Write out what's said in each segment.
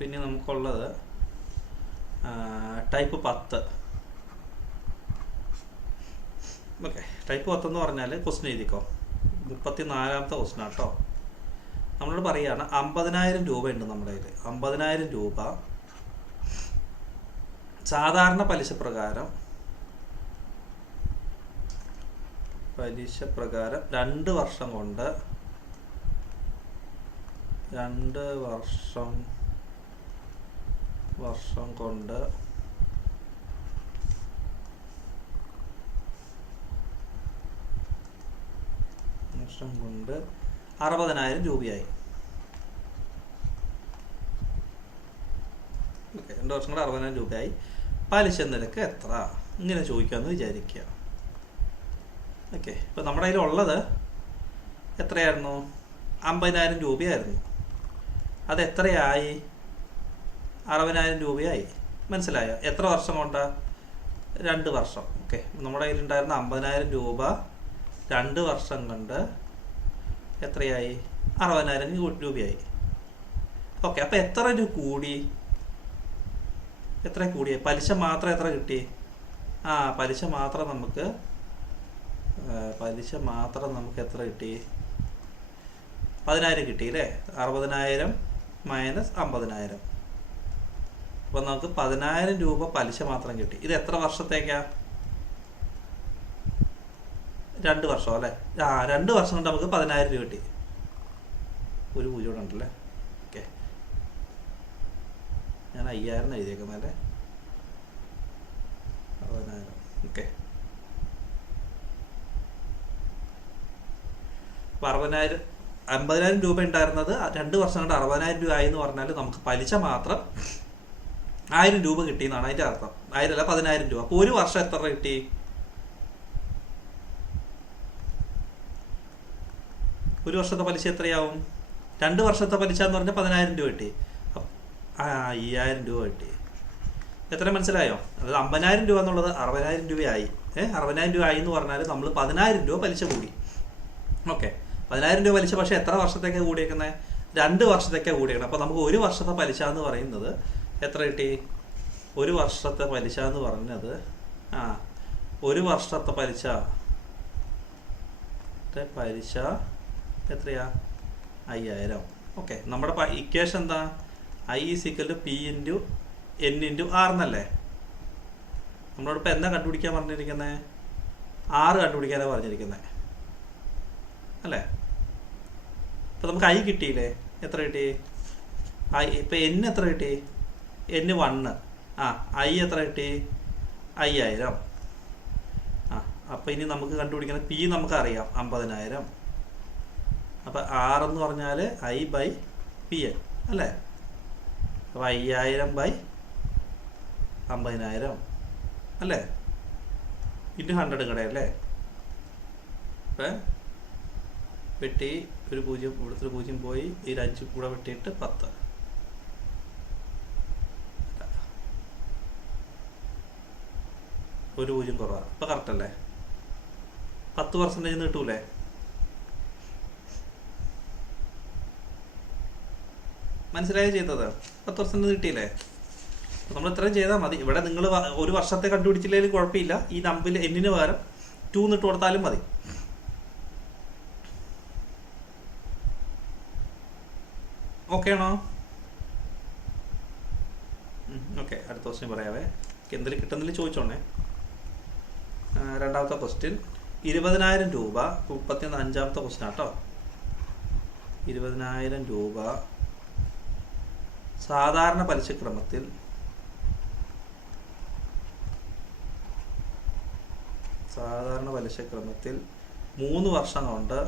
പിന്നെ നമുക്കുള്ളത് type 10. Okay, type 10 എന്ന് പറഞ്ഞാൽ ക്വസ്റ്റ്യൻ എഴുതിക്കോ. 34ാമത്തെ ക്വസ്റ്റ്യൻ കേട്ടോ. നമ്മളോട് പറയുകയാണ് 50,000 രൂപ ഉണ്ട് നമ്മുടെ കയ്യിൽ. 50,000 രൂപ സാധാരണ പലിശ പ്രകാരം 2 വർഷം കൊണ്ട് 2 വർഷം കൊണ്ട് വർഷം കൊണ്ട് 60,000 രൂപയായി. ഓക്കെ, 2 വർഷം കൊണ്ട് 60,000 രൂപയായി. പലിശ നിരക്ക് എത്ര? ഇങ്ങനെ ചോദിക്കാമെന്ന് വിചാരിക്കുക. ഓക്കെ, ഇപ്പോൾ നമ്മുടെ കയ്യിലുള്ളത് എത്രയായിരുന്നു? 50,000 രൂപയായിരുന്നു. അത് എത്രയായി? 60,000 രൂപയായി. മനസ്സിലായോ? എത്ര വർഷം കൊണ്ട്? 2 വർഷം. ഓക്കെ, നമ്മുടെ കയ്യിലുണ്ടായിരുന്ന 50,000 രൂപ 2 വർഷം കൊണ്ട് എത്രയായി? 60,000 രൂപയായി. ഓക്കെ, അപ്പോൾ എത്ര രൂപ കൂടി? എത്ര കൂടിയ? പലിശ മാത്രം എത്ര കിട്ടി? പലിശ മാത്രം നമുക്ക് എത്ര കിട്ടി? 10,000 കിട്ടി അല്ലേ? 60,000 മൈനസ് 50,000. അപ്പോൾ നമുക്ക് 10,000 രൂപ പലിശ മാത്രം കിട്ടി. ഇത് എത്ര വർഷത്തേക്കാ? 2 വർഷം അല്ലേ? 2 വർഷം കൊണ്ട് നമുക്ക് 10,000 രൂപ കിട്ടി. ഒരു പൂജ്യം ഉണ്ടല്ലേ? ഓക്കെ, ഞാൻ 5,000 എഴുതിയേക്കുന്നല്ലേ? 60,000. ഓക്കെ, അപ്പോൾ 50,000 രൂപ ഉണ്ടായിരുന്നത് 2 വർഷം കൊണ്ട് 60,000 രൂപ ആയി എന്ന് പറഞ്ഞാൽ നമുക്ക് പലിശ മാത്രം 1,000 രൂപ കിട്ടിയെന്നാണ് അതിൻ്റെ അർത്ഥം. 1,000 അല്ല, 10,000 രൂപ. അപ്പോൾ ഒരു വർഷം എത്ര കിട്ടി? ഒരു വർഷത്തെ പലിശ എത്രയാവും? 2 വർഷത്തെ പലിശ എന്ന് പറഞ്ഞാൽ 10,000 രൂപ കിട്ടി. 5,000 രൂപ കിട്ടി. എത്ര മനസ്സിലായോ? അതായത് 50,000 രൂപ എന്നുള്ളത് 60,000 രൂപയായി. 60,000 രൂപ ആയി എന്ന് പറഞ്ഞാൽ നമ്മൾ 10,000 രൂപ പലിശ കൂടി. ഓക്കെ, 10,000 രൂപ പലിശ. പക്ഷേ എത്ര വർഷത്തേക്കാണ് കൂടിയേക്കുന്നത്? 2 വർഷത്തേക്കാണ് കൂടിയേക്കുന്നത്. അപ്പോൾ നമുക്ക് ഒരു വർഷത്തെ പലിശ എന്ന് പറയുന്നത് എത്ര കിട്ടി? ഒരു വർഷത്തെ പലിശ എന്ന് പറഞ്ഞത് ഒരു വർഷത്തെ പലിശ എത്രയാ? 5,000. ഓക്കെ, നമ്മുടെ ഇക്വേഷൻ എന്താ? I = P × N × R എന്നല്ലേ? നമ്മളോടിപ്പോൾ എന്താ കണ്ടുപിടിക്കാൻ പറഞ്ഞിരിക്കുന്നത്? R കണ്ടുപിടിക്കാനാണ് പറഞ്ഞിരിക്കുന്നത് അല്ലേ? ഇപ്പോൾ നമുക്ക് I കിട്ടിയില്ലേ? എത്ര കിട്ടി? ഇപ്പോൾ N എത്ര കിട്ടി? N 1. I എത്ര കിട്ടി? 5,000. അപ്പോൾ ഇനി നമുക്ക് കണ്ടുപിടിക്കുന്നത് P നമുക്കറിയാം, 50,000. അപ്പോൾ R എന്ന് പറഞ്ഞാൽ I/PN അല്ലേ? അപ്പോൾ 5,000/50,000 അല്ലേ? ഇൻറ്റു 100 കടയല്ലേ? അപ്പം വെട്ടി ഒരു 0, ഇവിടുത്തെ 0 പോയി, ഈ 5 കൂടെ വെട്ടിയിട്ട് 10. ഒരു 0 കുറവാണ്. ഇപ്പം കറക്റ്റല്ലേ? 10% കിട്ടൂലേ? മനസ്സിലായോ ചെയ്തത്? 10% കിട്ടിയില്ലേ? നമ്മൾ ഇത്രയും ചെയ്താൽ മതി. ഇവിടെ നിങ്ങൾ ഒരു വർഷത്തെ കണ്ടുപിടിച്ചില്ലെങ്കിലും കുഴപ്പമില്ല. ഈ നമ്പറിൽ എന്നിന് പകരം 2 എന്നിട്ട് കൊടുത്താലും മതി. ഓക്കെ ആണോ? ഓക്കെ, അടുത്ത ക്വസ്റ്റ്യൻ പറയാവേ. എന്തെങ്കിലും കിട്ടുന്നില്ല ചോദിച്ചോണേ. രണ്ടാമത്തെ ക്വസ്റ്റ്യൻ 20,000 രൂപ. 35ാമത്തെ ക്വസ്റ്റ്യൻ കേട്ടോ. 20,000 രൂപ സാധാരണ പലിശക്രമത്തിൽ 3 വർഷം കൊണ്ട്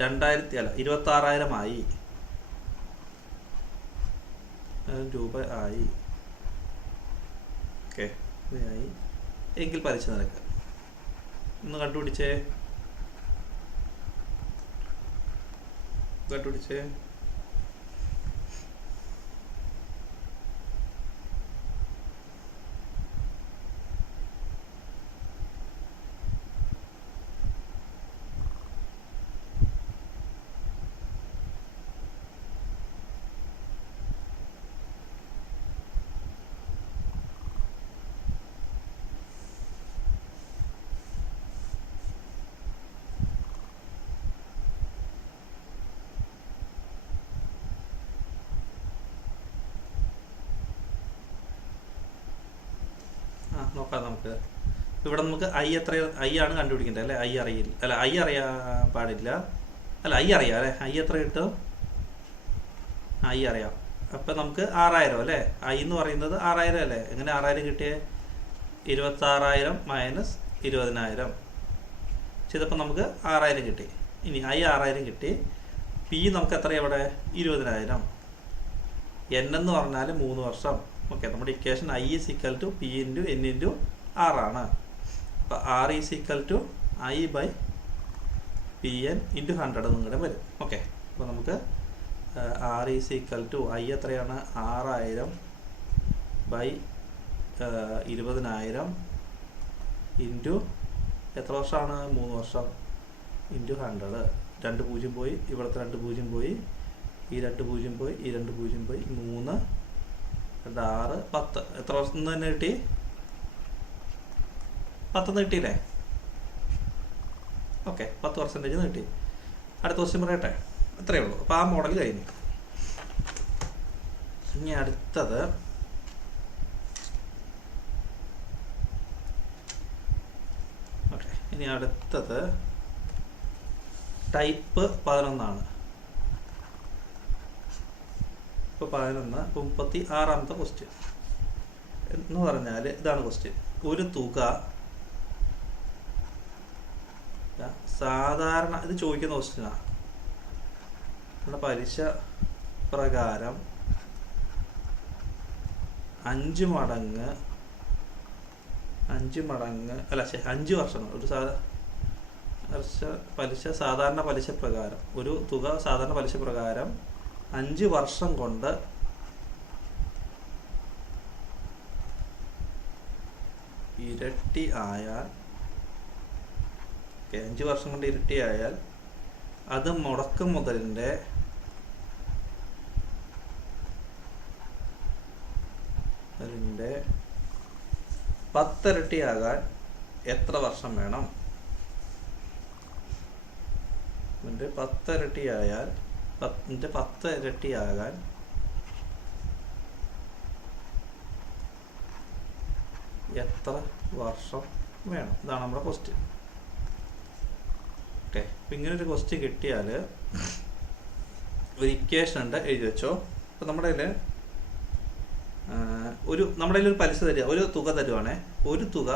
26,000 ആയി രൂപ ആയി. ഓക്കെ, ആയി എങ്കിൽ പലിശ നിരക്ക് ഒന്ന് കണ്ടുപിടിച്ചേ. നോക്കാം നമുക്ക്. ഇവിടെ നമുക്ക് ഐ ആണ് കണ്ടുപിടിക്കേണ്ടത് അല്ലേ? ഐ അറിയില്ല, അല്ല ഐ അറിയാൻ പാടില്ല, അല്ല ഐ അറിയാം അല്ലേ? ഐ എത്ര കിട്ടും? ഐ അറിയാം. അപ്പം നമുക്ക് 6000 അല്ലേ? ഐ എന്ന് പറയുന്നത് 6000 അല്ലേ? എങ്ങനെ 6000 കിട്ടിയേ? 26,000 മൈനസ് 20,000 ചെയ്തപ്പോൾ നമുക്ക് 6000 കിട്ടി. ഇനി ഐ 6000 കിട്ടി. പി നമുക്ക് എത്രയാണ് ഇവിടെ? 20,000. എൻ എന്ന് പറഞ്ഞാൽ 3 വർഷം. ഓക്കെ, നമ്മുടെ equation I is equal to P into N into R ആണ്. അപ്പോൾ R is equal to I by P N into 100 നിങ്ങളുടെ വരും. ഓക്കെ, അപ്പോൾ നമുക്ക് R is equal to I എത്രയാണ്? 6000 ബൈ 20,000 ഇൻറ്റു എത്ര വർഷമാണ്? 3 വർഷം ഇൻറ്റു 100. 2 0 പോയി, ഇവിടുത്തെ 2 0 പോയി, ഈ 2 0 പോയി, ഈ 2 0 പോയി, 3 2 6 10. എത്ര വർഷം തന്നെ കിട്ടി? 10 കിട്ടിയില്ലേ? ഓക്കെ, 10% കിട്ടി. അടുത്ത ക്വസ്റ്റ്യൻ പറയട്ടെ. അത്രയേ ഉള്ളൂ. അപ്പോൾ ആ മോഡൽ കഴിഞ്ഞു. ഇനി അടുത്തത് ഇനി അടുത്തത് ടൈപ്പ് 11 ഇപ്പോൾ 11 36ാമത്തെ ക്വസ്റ്റ്യൻ എന്ന് പറഞ്ഞാൽ ഇതാണ് ക്വസ്റ്റ്യൻ. ഒരു തുക സാധാരണ, ഇത് ചോദിക്കുന്ന ക്വസ്റ്റ്യനാണ്. നമ്മുടെ പലിശ പ്രകാരം 5 മടങ്ങ് അല്ല 5 വർഷം ഒരു പലിശ സാധാരണ പലിശ പ്രകാരം, ഒരു തുക സാധാരണ പലിശ പ്രകാരം 5 വർഷം കൊണ്ട് ഇരട്ടി ആയാൽ, 5 വർഷം കൊണ്ട് ഇരട്ടിയായാൽ അത് മുടക്ക് മുതലിൻ്റെ 10 ഇരട്ടിയാകാൻ എത്ര വർഷം വേണം? 10 ഇരട്ടിയായാൽ 10 ഇരട്ടിയാകാൻ എത്ര വർഷം വേണം? ഇതാണ് നമ്മുടെ ക്വസ്റ്റ്യൻ. ഓക്കെ, അപ്പം ഇങ്ങനൊരു ക്വസ്റ്റ്യൻ കിട്ടിയാൽ ഒരു ഇക്വേഷൻ ഉണ്ട്, എഴുതി വെച്ചോ. അപ്പം നമ്മുടെ കയ്യിൽ നമ്മുടെ കയ്യിൽ ഒരു പലിശ തരിക, ഒരു തുക തരുവാണേ. ഒരു തുക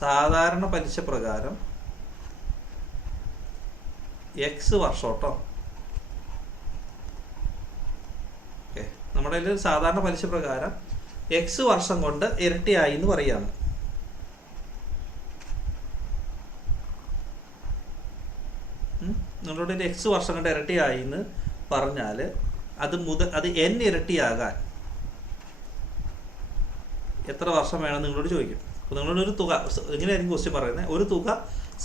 സാധാരണ പലിശ പ്രകാരം എക്സ് വർഷം കേട്ടോ. ഓക്കെ, നമ്മുടെ കയ്യിൽ സാധാരണ പലിശ പ്രകാരം എക്സ് വർഷം കൊണ്ട് ഇരട്ടിയായി എന്ന് പറയുകയാണ്. നിങ്ങളുടെ ഒരു എക്സ് വർഷം കൊണ്ട് ഇരട്ടിയായി എന്ന് പറഞ്ഞാൽ അത് എൻ ഇരട്ടിയാകാൻ എത്ര വർഷം വേണം നിങ്ങളോട് ചോദിക്കും. അപ്പോൾ നിങ്ങളോട് ഒരു തുക, ഇങ്ങനെയായിരിക്കും ക്വസ്റ്റ്യൻ പറയുന്നത്. ഒരു തുക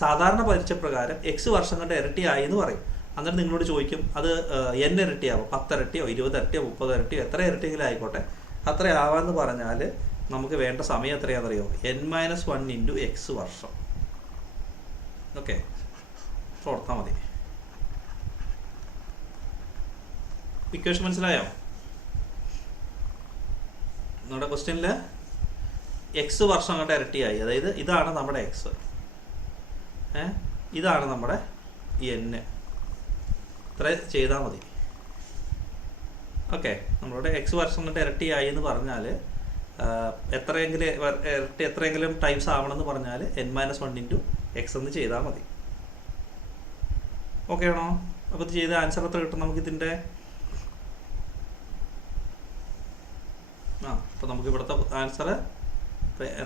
സാധാരണ പലിശ പ്രകാരം എക്സ് വർഷം കൊണ്ട് ഇരട്ടിയായി എന്ന് പറയും. അന്നേരം നിങ്ങളോട് ചോദിക്കും അത് എൻ ഇരട്ടിയാവും, 10 ഇരട്ടിയോ 20 ഇരട്ടിയോ 30 ഇരട്ടിയോ എത്ര ഇരട്ടിയെങ്കിലും ആയിക്കോട്ടെ, അത്ര ആവാമെന്ന് പറഞ്ഞാൽ നമുക്ക് വേണ്ട സമയം എത്രയാണെന്നറിയോ? n-1 ഇൻറ്റു എക്സ് വർഷം. ഓക്കെ, ഓർത്താൽ മതി. ഇക്വേഷൻ മനസ്സിലായോ? നമ്മുടെ ക്വസ്റ്റ്യനിൽ എക്സ് വർഷം കൊണ്ട് ഇരട്ടിയായി, അതായത് ഇതാണ് നമ്മുടെ എക്സ്, ഇതാണ് നമ്മുടെ എൻ. ഇത്ര ചെയ്താൽ മതി. ഓക്കെ, നമ്മളുടെ എക്സ് വർഷം കൊണ്ട് ഇരട്ടിയായി എന്ന് പറഞ്ഞാൽ എത്രയെങ്കിലും ടൈംസ് ആവണമെന്ന് പറഞ്ഞാൽ n-1 ഇൻറ്റു എക്സ് എന്ന് ചെയ്താൽ മതി. ഓക്കെ ആണോ? അപ്പോൾ ഇത് ചെയ്ത ആൻസർ എത്ര കിട്ടും നമുക്കിതിൻ്റെ? അപ്പോൾ നമുക്ക് ഇവിടുത്തെ ആൻസർ,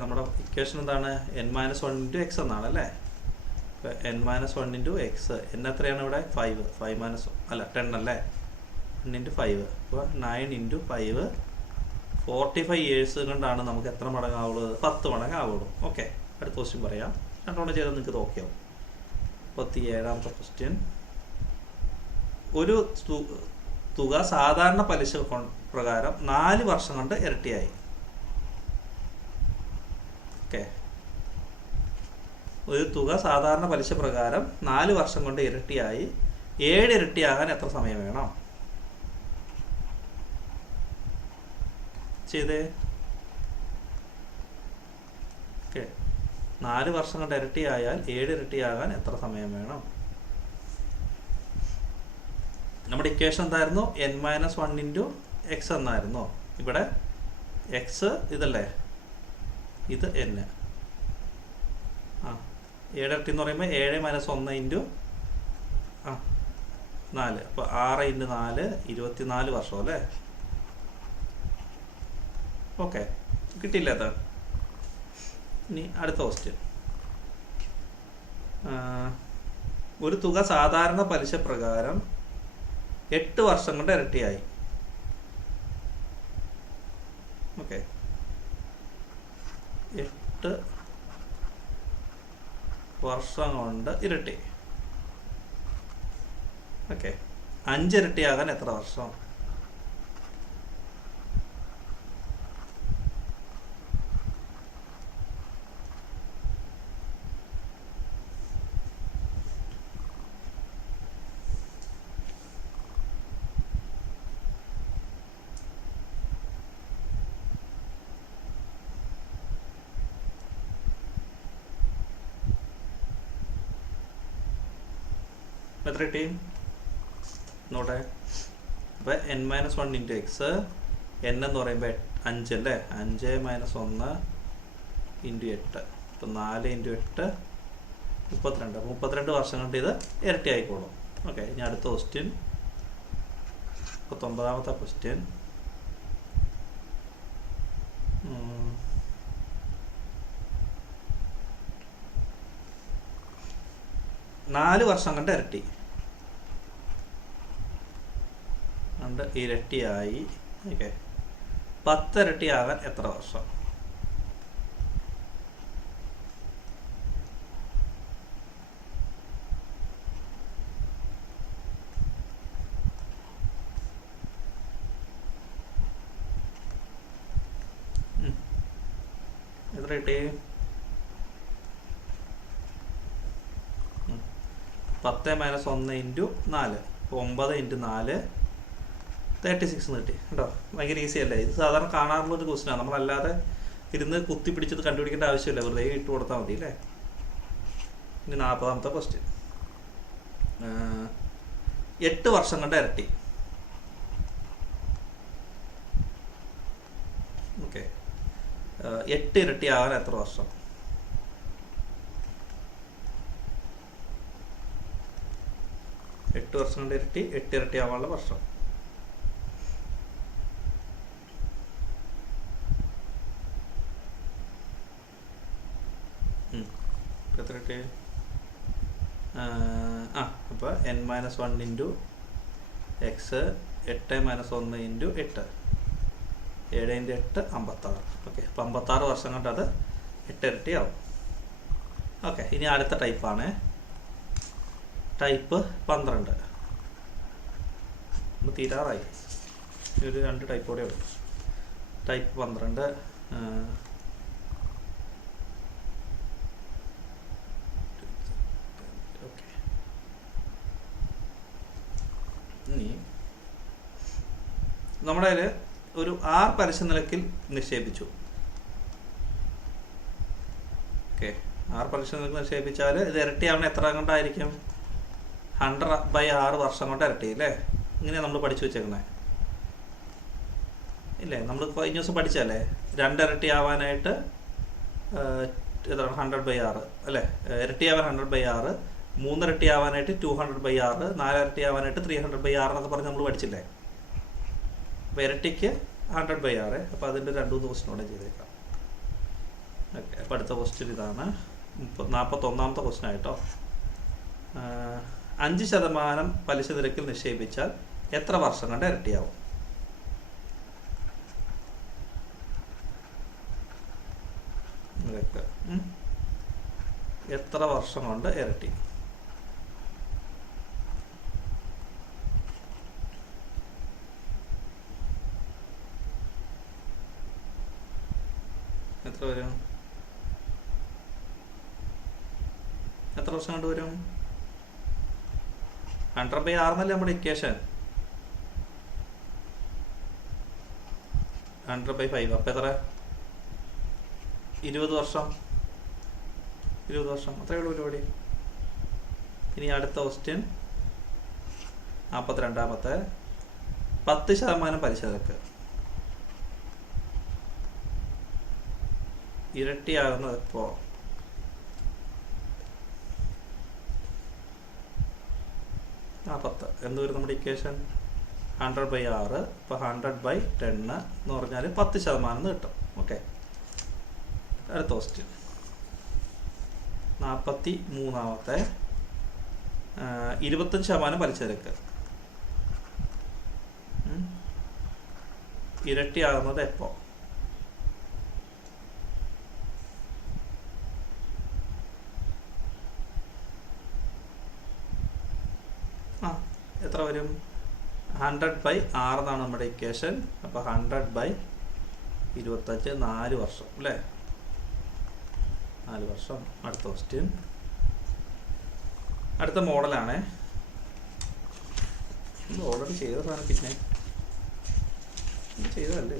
നമ്മുടെ ഇക്വേഷൻ എന്താണ്? n-1 ഇൻറ്റു എക്സ് എന്നാണ് അല്ലേ? n-1 ഇൻറ്റു എക്സ്, n എത്രയാണ് ഇവിടെ? 5 അല്ല 10 അല്ലേ? 10 ഇൻറ്റു 5, അപ്പോൾ 9 ഇൻറ്റു 5, 45 ഇയേഴ്സ് കൊണ്ടാണ് നമുക്ക് എത്ര മടങ്ങാവുള്ളൂ? 10 മടങ്ങാവുള്ളൂ. ഓക്കെ, അടുത്ത ക്വസ്റ്റ്യൻ പറയാം. രണ്ടോണം ചെയ്താൽ നിങ്ങൾക്ക് ഓക്കെ ആവും. 37ാമത്തെ ക്വസ്റ്റ്യൻ. ഒരു തുക സാധാരണ പലിശ പ്രകാരം 4 വർഷം കൊണ്ട് ഇരട്ടിയായി. ഓക്കെ, ഒരു തുക സാധാരണ പലിശ പ്രകാരം 4 വർഷം കൊണ്ട് ഇരട്ടിയായി 7 ഇരട്ടിയാകാൻ എത്ര സമയം വേണം? ചെയ്തേ. ഓക്കെ, 4 വർഷം കൊണ്ട് ഇരട്ടിയായാൽ 7 ഇരട്ടിയാകാൻ എത്ര സമയം വേണം? നമ്മുടെ ഇക്വേഷൻ എന്തായിരുന്നു? n-1 ഇൻറ്റു എക്സ് എന്നായിരുന്നു. ഇവിടെ എക്സ് ഇതല്ലേ, ഇത് n. 7 ഇരട്ടി എന്ന് പറയുമ്പോൾ 7 - 1 ഇൻറ്റു 4. അപ്പോൾ 6 × 4 24 വർഷം അല്ലേ? ഓക്കെ, കിട്ടിയില്ല അത്. ഇനി അടുത്ത ക്വസ്റ്റ്യൻ. ഒരു തുക സാധാരണ പലിശ പ്രകാരം 8 വർഷം കൊണ്ട് ഇരട്ടിയായി. ഓക്കെ, 8 വർഷം കൊണ്ട് ഇരട്ടി. ഓക്കെ, 5 ഇരട്ടിയാകാൻ എത്ര വർഷം? എത്ര കിട്ടി നോട്ടെ? അപ്പോൾ n-1 ഇൻറ്റു എക്സ്, n എന്ന് പറയുമ്പോൾ 5 അല്ലേ? 5 - 1 ഇൻറ്റു 8. അപ്പോൾ 4 ഇൻറ്റു 8 32. 32 വർഷം കൊണ്ട് ഇത് ഇരട്ടി ആയിക്കോളും. ഓക്കെ, ഇനി അടുത്ത ക്വസ്റ്റ്യൻ, 39ാമത്തെ ക്വസ്റ്റ്യൻ. 4 വർഷം കൊണ്ട് ഇരട്ടി കൊണ്ട് ഇരട്ടിയായി. ഓക്കെ, 10 ഇരട്ടിയാകാൻ എത്ര വർഷം? എത്ര കിട്ടി? 10 - 1 ഇൻറ്റു 4. 9 ഇൻറ്റു 4 36 കിട്ടി കേട്ടോ. ഭയങ്കര ഈസി അല്ലേ? ഇത് സാധാരണ കാണാറുള്ളൊരു ക്വസ്റ്റ്യനാണ്. നമ്മളല്ലാതെ ഇരുന്ന് കുത്തി പിടിച്ചത് കണ്ടുപിടിക്കേണ്ട ആവശ്യമില്ല, വെറുതെ ഇട്ട് കൊടുത്താൽ മതി അല്ലേ? ഇനി 40ാമത്തെ ക്വസ്റ്റ്യൻ. 8 വർഷം കൊണ്ട് ഇരട്ടി. ഓക്കെ, 8 ഇരട്ടിയാകാൻ എത്ര വർഷം? എട്ട് വർഷം കൊണ്ട് ഇരട്ടി, 8 ഇരട്ടിയാവാനുള്ള വർഷം. എത്ര കിട്ടി? അപ്പോൾ n-1 into X, 8 - 1 into 8. 7 × 8 56. Okay, അപ്പോൾ 56 വർഷം കൊണ്ട് അത് 8 ഇരട്ടിയാവും. ഓക്കെ, ഇനി അടുത്ത ടൈപ്പാണ് ടൈപ്പ് 12. നമ്മൾ തീരാറായി. ഒരു 2 ടൈപ്പ് കൂടെ ഉള്ളു. ടൈപ്പ് 12. ഓക്കെ, ഇനി നമ്മുടെ കയ്യിൽ ഒരു 6 പലിശ നിരക്കിൽ നിക്ഷേപിച്ചു. ഓക്കെ, 6 പലിശ നിരക്കിൽ നിക്ഷേപിച്ചാൽ ഇത് ഇരട്ടിയാവണ എത്ര കൊണ്ടായിരിക്കും? 100/6 വർഷം കൊണ്ട് ഇരട്ടി അല്ലേ? ഇങ്ങനെയാണ് നമ്മൾ പഠിച്ചു വെച്ചേക്കുന്നത് ഇല്ലേ? നമ്മൾ കഴിഞ്ഞ ദിവസം പഠിച്ചല്ലേ 2 ഇരട്ടിയാവാനായിട്ട് എത്രയാണ്? 100/6 അല്ലേ? ഇരട്ടിയാവാൻ 100/6, 3 ഇരട്ടിയാവാനായിട്ട് 200/6, 4 ഇരട്ടിയാവാനായിട്ട് 300/6 എന്നൊക്കെ പറഞ്ഞ് നമ്മൾ പഠിച്ചില്ലേ? അപ്പോൾ ഇരട്ടിക്ക് 100/6. അപ്പോൾ അതിൻ്റെ 2-3 ക്വസ്റ്റ്യനോടെ ചെയ്തേക്കാം. ഓക്കെ, അപ്പോൾ അടുത്ത ക്വസ്റ്റ്യൻ ഇതാണ്. 41ാമത്തെ ക്വസ്റ്റ്യൻ ആയിട്ടോ. 5% പലിശ നിരക്കിൽ നിക്ഷേപിച്ചാൽ എത്ര വർഷം കൊണ്ട് ഇരട്ടിയാവും? നിരക്ക് എത്ര വർഷം കൊണ്ട് ഇരട്ടി? എത്ര വരും? എത്ര വർഷം കൊണ്ട് വരും? 100/6 എന്നല്ലേ നമ്മുടെ ഇക്വേഷൻ? 100/5. അപ്പം എത്ര? 20 വർഷം. 20 വർഷം അത്രയേ ഉള്ളൂ പരിപാടി. ഇനി അടുത്ത ക്വസ്റ്റ്യൻ 42. 10% പലിശ നിരക്ക് ഇരട്ടിയാകുന്നത് എപ്പോൾ? ആ 10 എന്ത് വരും നമ്മുടെ ഇക്വേഷൻ? 100/6. ഇപ്പോൾ 100/10 എന്ന് പറഞ്ഞാൽ 10% കിട്ടും. ഓക്കെ, അടുത്ത ക്വസ്റ്റ്യൻ 43. 25% പലിശ നിരക്ക് ഇരട്ടിയാകുന്നത് എപ്പോൾ? എത്ര വരും? 100/6 എന്നാണ് നമ്മുടെ ഇക്വേഷൻ. അപ്പോൾ 100/25 4 വർഷം അല്ലേ? 4 വർഷം. അടുത്ത ക്വസ്റ്റ്യൻ, അടുത്ത മോഡലാണേ. ഓൾറെഡി ചെയ്ത സാധനം പിന്നെ ചെയ്തതല്ലേ?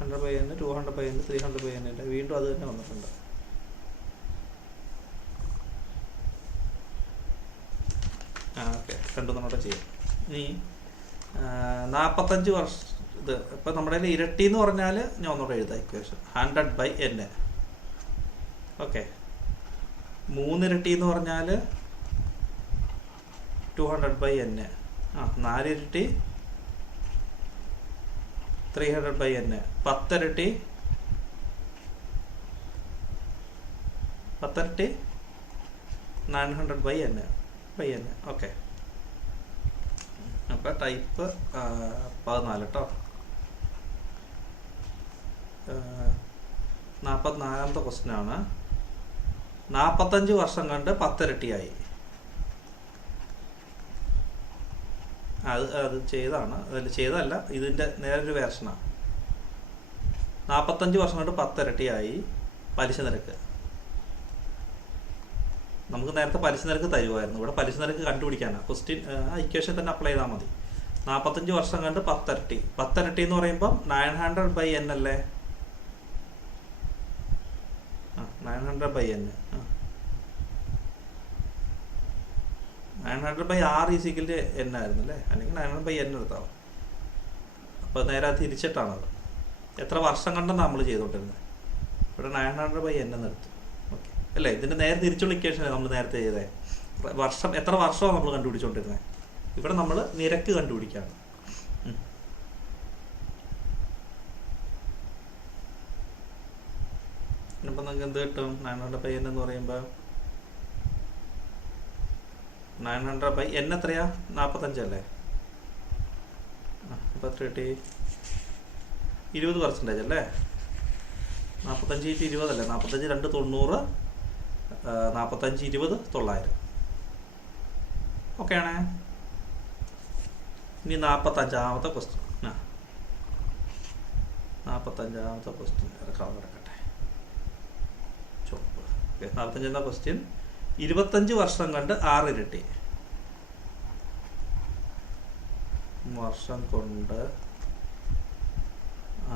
100/n, 200/n, 300/n. വീണ്ടും അത് തന്നെ വന്നിട്ടുണ്ട്. ഓക്കെ, രണ്ടൊന്നുകൂടെ ചെയ്യാം. ഇനി 45 വർഷം ഇത് ഇപ്പം നമ്മുടെ ഇരട്ടി എന്ന് പറഞ്ഞാൽ ഞാൻ ഒന്നുകൂടെ എഴുതാം ഇക്വേഷൻ. 100/n. ഓക്കെ, 3 ഇരട്ടി എന്ന് പറഞ്ഞാൽ 200/n. 4 ഇരട്ടി 300/n. 10 ഇരട്ടി 900/n. ഓക്കെ, അപ്പം ടൈപ്പ് 14 കേട്ടോ. 44ാമത്തെ ക്വസ്റ്റ്യനാണ്. 45 വർഷം കണ്ട് 10 ഇരട്ടിയായി. അത് ചെയ്താണ്, അതിൽ ചെയ്തതല്ല, ഇതിൻ്റെ നേരൊരു വേർഷനാണ്. 45 വർഷം കൊണ്ട് 10 ഇരട്ടിയായി പലിശ നിരക്ക്. നമുക്ക് നേരത്തെ പലിശ നിരക്ക് തരുമായിരുന്നു, ഇവിടെ പലിശ നിരക്ക് കണ്ടുപിടിക്കാനാണ് ക്വസ്റ്റ്യൻ. ഇക്വേഷൻ തന്നെ അപ്ലൈ ചെയ്താൽ മതി. 45 വർഷം കണ്ട് 10 ഇരട്ടി. 10 ഇരട്ടി എന്ന് പറയുമ്പം 900/n അല്ലേ? 900/n. 900/6 n ആയിരുന്നു അല്ലേ? അല്ലെങ്കിൽ 900/n എടുത്താവും. അപ്പോൾ നേരെ തിരിച്ചിട്ടാണത്. എത്ര വർഷം കണ്ടെന്ന് നമ്മൾ ചെയ്തുകൊണ്ടിരുന്നത്. ഇവിടെ 900/n എന്ന് എടുത്തു. ഓക്കെ അല്ലേ? ഇതിൻ്റെ നേരെ തിരിച്ചുള്ള ഇക്വേഷനാണ് നമ്മൾ നേരത്തെ ചെയ്തത്. വർഷം എത്ര വർഷമാണ് നമ്മൾ കണ്ടുപിടിച്ചുകൊണ്ടിരുന്നത്. ഇവിടെ നമ്മൾ നിരക്ക് കണ്ടുപിടിക്കുകയാണ്. ഇപ്പം നമുക്ക് എന്ത് കിട്ടും? 900/n എന്ന് പറയുമ്പോൾ 900/n എത്രയാ? 45 അല്ലേ? അപ്പോൾ എത്ര കിട്ടി? 20% അല്ലേ? 45 × 20 അല്ലേ? 45 2 90. 45 20 900. ഓക്കെ ആണേ. ഇനി 45ാമത്തെ ക്വസ്റ്റ്യൻ. 45ാമത്തെ ക്വസ്റ്റ്യൻ കിടക്കട്ടെ. ചുവപ്പ്. Okay, 45ാമത്തെ question. 25 വർഷം കണ്ട് 6 ഇരട്ടി. വർഷം കൊണ്ട്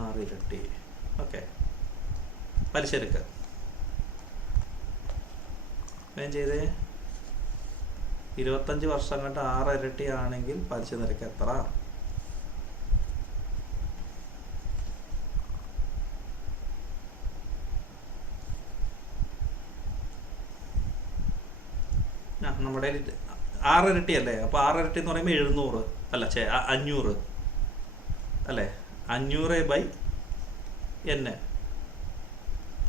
6 ഇരട്ടി. ഓക്കെ, പലിശ നിരക്ക് ഞാൻ ചെയ്തേ. 25 വർഷം കണ്ട് 6 ഇരട്ടി ആണെങ്കിൽ പലിശ നിരക്ക് എത്ര? നമ്മുടെ 6 ഇരട്ടി അല്ലേ? അപ്പോൾ 6 ഇരട്ടി എന്ന് പറയുമ്പോൾ 700 അല്ല, 500 അല്ലേ? 500/n.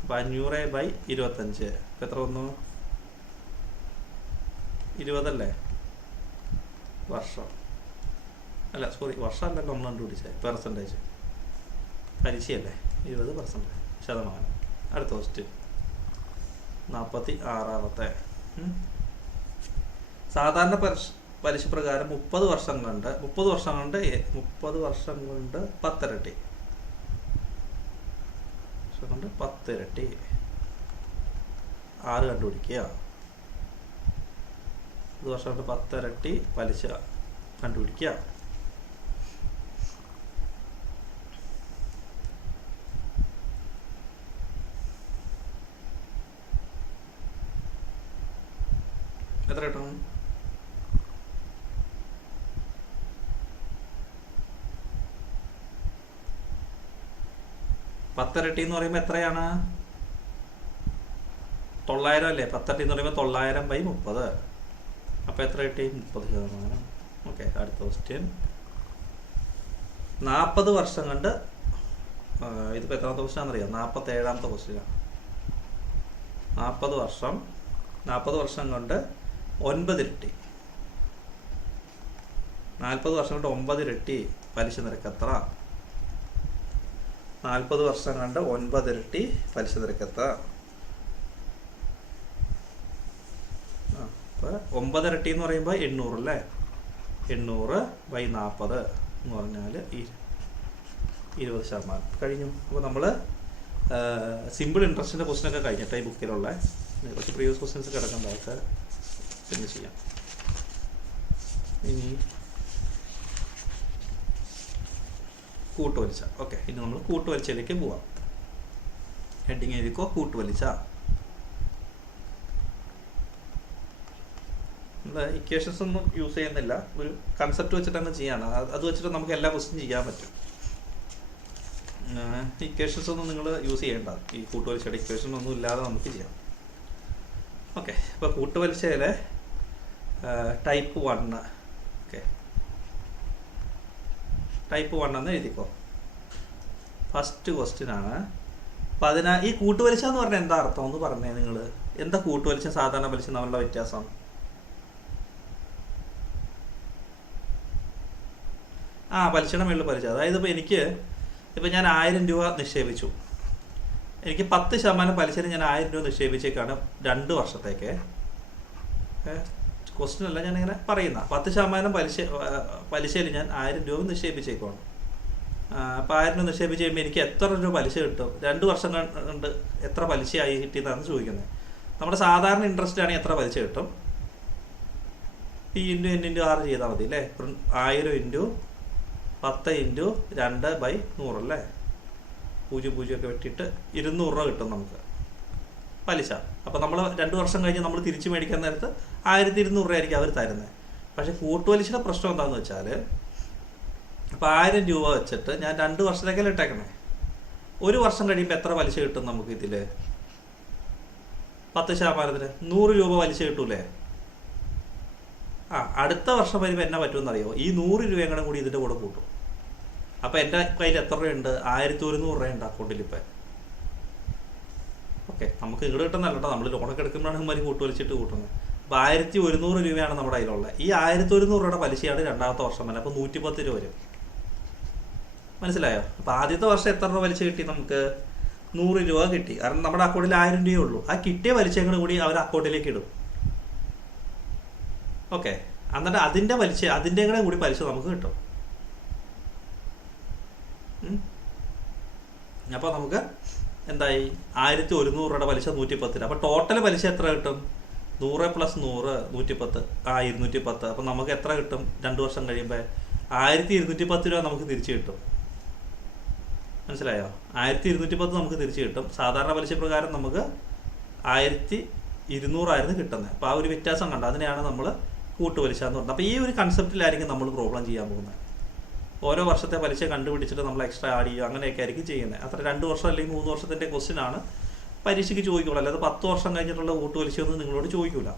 അപ്പോൾ 500/25 ഇപ്പം എത്ര വന്നു? 20 അല്ലേ? വർഷം അല്ല, സോറി, വർഷമല്ലല്ലോ നമ്മൾ കണ്ടുപിടിച്ചത്. പെർസെൻറ്റേജ് പലിശയല്ലേ? 20%. അടുത്ത ക്വസ്റ്റ്യൻ 46ാമത്തെ. സാധാരണ പലിശ പ്രകാരം 30 വർഷം കൊണ്ട് 10 ഇരട്ടി. 10 ഇരട്ടി 6 കണ്ടുപിടിക്കുക. 10 വർഷം കൊണ്ട് 10 ഇരട്ടി പലിശ കണ്ടുപിടിക്കുക. എത്ര കിട്ടും? പത്തിരട്ടി എന്ന് പറയുമ്പോൾ എത്രയാണ്? 900 അല്ലേ? 10 എന്ന് പറയുമ്പോൾ 900/30. അപ്പോൾ എത്ര കിട്ടി? 30%. ഓക്കെ, അടുത്ത ക്വസ്റ്റ്യൻ. 40 വർഷം കൊണ്ട്, ഇതിപ്പോൾ എത്രാമത്തെ ക്വസ്റ്റ്യൻ ആണെന്നറിയാം? 47ാമത്തെ ക്വസ്റ്റ്യനാണ്. 40 വർഷം കൊണ്ട് 9 ഇരട്ടി. 40 വർഷം കൊണ്ട് 9 ഇരട്ടി പലിശ നിരക്ക് എത്ര? 40 വർഷം കൊണ്ട് 9 ഇരട്ടി പലിശ നിരക്ക് എത്ര? അപ്പോൾ 9 ഇരട്ടി എന്ന് പറയുമ്പോൾ 800 അല്ലേ? 800/40 എന്ന് പറഞ്ഞാൽ 20%. കഴിഞ്ഞു. അപ്പോൾ നമ്മൾ സിമ്പിൾ ഇൻട്രസ്റ്റിൻ്റെ ക്വസ്റ്റ്യനൊക്കെ കഴിഞ്ഞിട്ട് ഈ ബുക്കിലുള്ള കുറച്ച് പ്രീവിയസ് ക്വസ്റ്റ്യൻസ് കിടക്കേണ്ടതൊക്കെ പിന്നെ ചെയ്യാം. ഇനി കൂട്ടുവലിച്ച. ഓക്കെ, ഇനി നമ്മൾ കൂട്ടുവലിച്ചയിലേക്ക് പോവാം. ഹെഡിങ് എഴുതിക്കോ, കൂട്ടുവലിച്ച. നമ്മൾ ഇക്വേഷൻസ് ഒന്നും യൂസ് ചെയ്യുന്നില്ല, ഒരു കൺസെപ്റ്റ് വെച്ചിട്ടാണ് ചെയ്യാണ്. അത് വെച്ചിട്ട് നമുക്ക് എല്ലാ ക്വസ്റ്റ്യൻ ചെയ്യാൻ പറ്റും. ഇക്വേഷൻസ് ഒന്നും നിങ്ങൾ യൂസ് ചെയ്യേണ്ട. ഈ കൂട്ടുവലിച്ചയുടെ ഇക്വേഷൻ ഒന്നും ഇല്ലാതെ നമുക്ക് ചെയ്യാം. ഓക്കെ, ഇപ്പോൾ കൂട്ടുവലിച്ചയിലെ ടൈപ്പ് 1. ഓക്കെ, ടൈപ്പ് 1 എന്ന് എഴുതിക്കോ. ഫസ്റ്റ് ക്വസ്റ്റ്യൻ ആണ്. ഈ കൂട്ടുപലിശ എന്ന് പറഞ്ഞാൽ എന്താ അർത്ഥം എന്ന് പറഞ്ഞേ നിങ്ങൾ? എന്താ കൂട്ടുപലിശ സാധാരണ പലിശ തമ്മിലുള്ള വ്യത്യാസം? പലിശയുടെ മേളിൽ പലിശ. അതായത് ഇപ്പോൾ ഞാൻ 1000 രൂപ നിക്ഷേപിച്ചു. എനിക്ക് 10% പലിശയിൽ ഞാൻ 1000 രൂപ നിക്ഷേപിച്ചേക്കാണ് 2 വർഷത്തേക്ക്. ക്വസ്റ്റ്യൻ അല്ല, ഞാനിങ്ങനെ പറയുന്ന 10% പലിശയിൽ ഞാൻ 1000 രൂപ നിക്ഷേപിച്ചേക്കാണ്. അപ്പോൾ 1000 രൂപ നിക്ഷേപിച്ച് കഴിയുമ്പോൾ എനിക്ക് എത്ര രൂപ പലിശ കിട്ടും? 2 വർഷം കൊണ്ട് എത്ര പലിശയായി കിട്ടിയതാണ് ചോദിക്കുന്നത്. നമ്മുടെ സാധാരണ ഇൻട്രസ്റ്റ് ആണെങ്കിൽ എത്ര പലിശ കിട്ടും? P × N × R ചെയ്താൽ മതി അല്ലേ? 1000 × 10 × 2/100 അല്ലേ? 0 ഒക്കെ വെട്ടിയിട്ട് 200 രൂപ കിട്ടും നമുക്ക് പലിശ. അപ്പോൾ നമ്മൾ 2 വർഷം കഴിഞ്ഞ് നമ്മൾ തിരിച്ച് മേടിക്കാൻ നേരത്ത് 1200 രൂപയായിരിക്കും അവർ തരുന്നത്. പക്ഷേ കൂട്ടുപലിശയുടെ പ്രശ്നം എന്താണെന്ന് വെച്ചാൽ, അപ്പോൾ 1000 രൂപ വെച്ചിട്ട് ഞാൻ 2 വർഷത്തേക്കല്ലേ ഇട്ടേക്കണേ. 1 വർഷം കഴിയുമ്പോൾ എത്ര പലിശ കിട്ടും നമുക്ക് ഇതിൽ? 10%, 100 രൂപ പലിശ കിട്ടൂലേ? അടുത്ത വർഷം വരുമ്പോൾ എന്നാ പറ്റുമെന്നറിയോ? ഈ 100 രൂപയും കൂടി ഇതിൻ്റെ കൂടെ കൂട്ടും. അപ്പോൾ എൻ്റെ കയ്യിൽ എത്ര രൂപയുണ്ട്? 1100 രൂപയുണ്ട് അക്കൗണ്ടിൽ ഇപ്പം. ഓക്കെ, നമുക്ക് ഇങ്ങോട്ട് കിട്ടുന്നല്ല കേട്ടോ, നമ്മൾ ലോണൊക്കെ എടുക്കുമ്പോഴാണ് ഇമാര് കൂട്ടുവലിച്ചിട്ട് കൂട്ടുന്നത്. അപ്പോൾ 1100 രൂപയാണ് നമ്മുടെ കയ്യിലുള്ളത്. ഈ 1100 രൂപയുടെ പലിശയാണ് രണ്ടാമത്തെ വർഷം വരെ. അപ്പോൾ 110 രൂപ വരും. മനസ്സിലായോ? അപ്പോൾ ആദ്യത്തെ വർഷം എത്ര രൂപ പലിശ കിട്ടി? നമുക്ക് 100 രൂപ കിട്ടി. കാരണം നമ്മുടെ അക്കൗണ്ടിൽ 1000 രൂപയേ ഉള്ളൂ. ആ കിട്ടിയ പലിശകളും കൂടി അവർ അക്കൗണ്ടിലേക്ക് ഇടും. ഓക്കെ, എന്നിട്ട് അതിൻ്റെ കൂടി പലിശ നമുക്ക് കിട്ടും. അപ്പോൾ നമുക്ക് എന്തായി? 1100 രൂപയുടെ പലിശ 110. അപ്പോൾ ടോട്ടൽ പലിശ എത്ര കിട്ടും? 100 + 100 110. 210. അപ്പോൾ നമുക്ക് എത്ര കിട്ടും 2 വർഷം കഴിയുമ്പോൾ? 1210 രൂപ നമുക്ക് തിരിച്ച് കിട്ടും. മനസ്സിലായോ? 1210 നമുക്ക് തിരിച്ച് കിട്ടും. സാധാരണ പലിശ പ്രകാരം നമുക്ക് 1200 ആയിരുന്നു കിട്ടുന്നത്. അപ്പോൾ ആ ഒരു വ്യത്യാസം കണ്ടോ? അതിനെയാണ് നമ്മൾ കൂട്ടുപലിശ എന്ന് പറയുന്നത്. അപ്പോൾ ഈ ഒരു കൺസെപ്റ്റിലായിരിക്കും നമ്മൾ പ്രോബ്ലം ചെയ്യാൻ പോകുന്നത്. ഓരോ വർഷത്തെ പലിശ കണ്ടുപിടിച്ചിട്ട് നമ്മൾ എക്സ്ട്രാ ആഡ് ചെയ്യുക, അങ്ങനെയൊക്കെ ആയിരിക്കും ചെയ്യുന്നത്. അത്ര 2 വർഷം അല്ലെങ്കിൽ 3 വർഷത്തിൻ്റെ ക്വസ്റ്റ്യൻ ആണ് പരീക്ഷയ്ക്ക് ചോദിക്കുള്ളൂ. അല്ലാതെ 10 വർഷം കഴിഞ്ഞിട്ടുള്ള കൂട്ടുപലിശയൊന്നും നിങ്ങളോട് ചോദിക്കില്ല.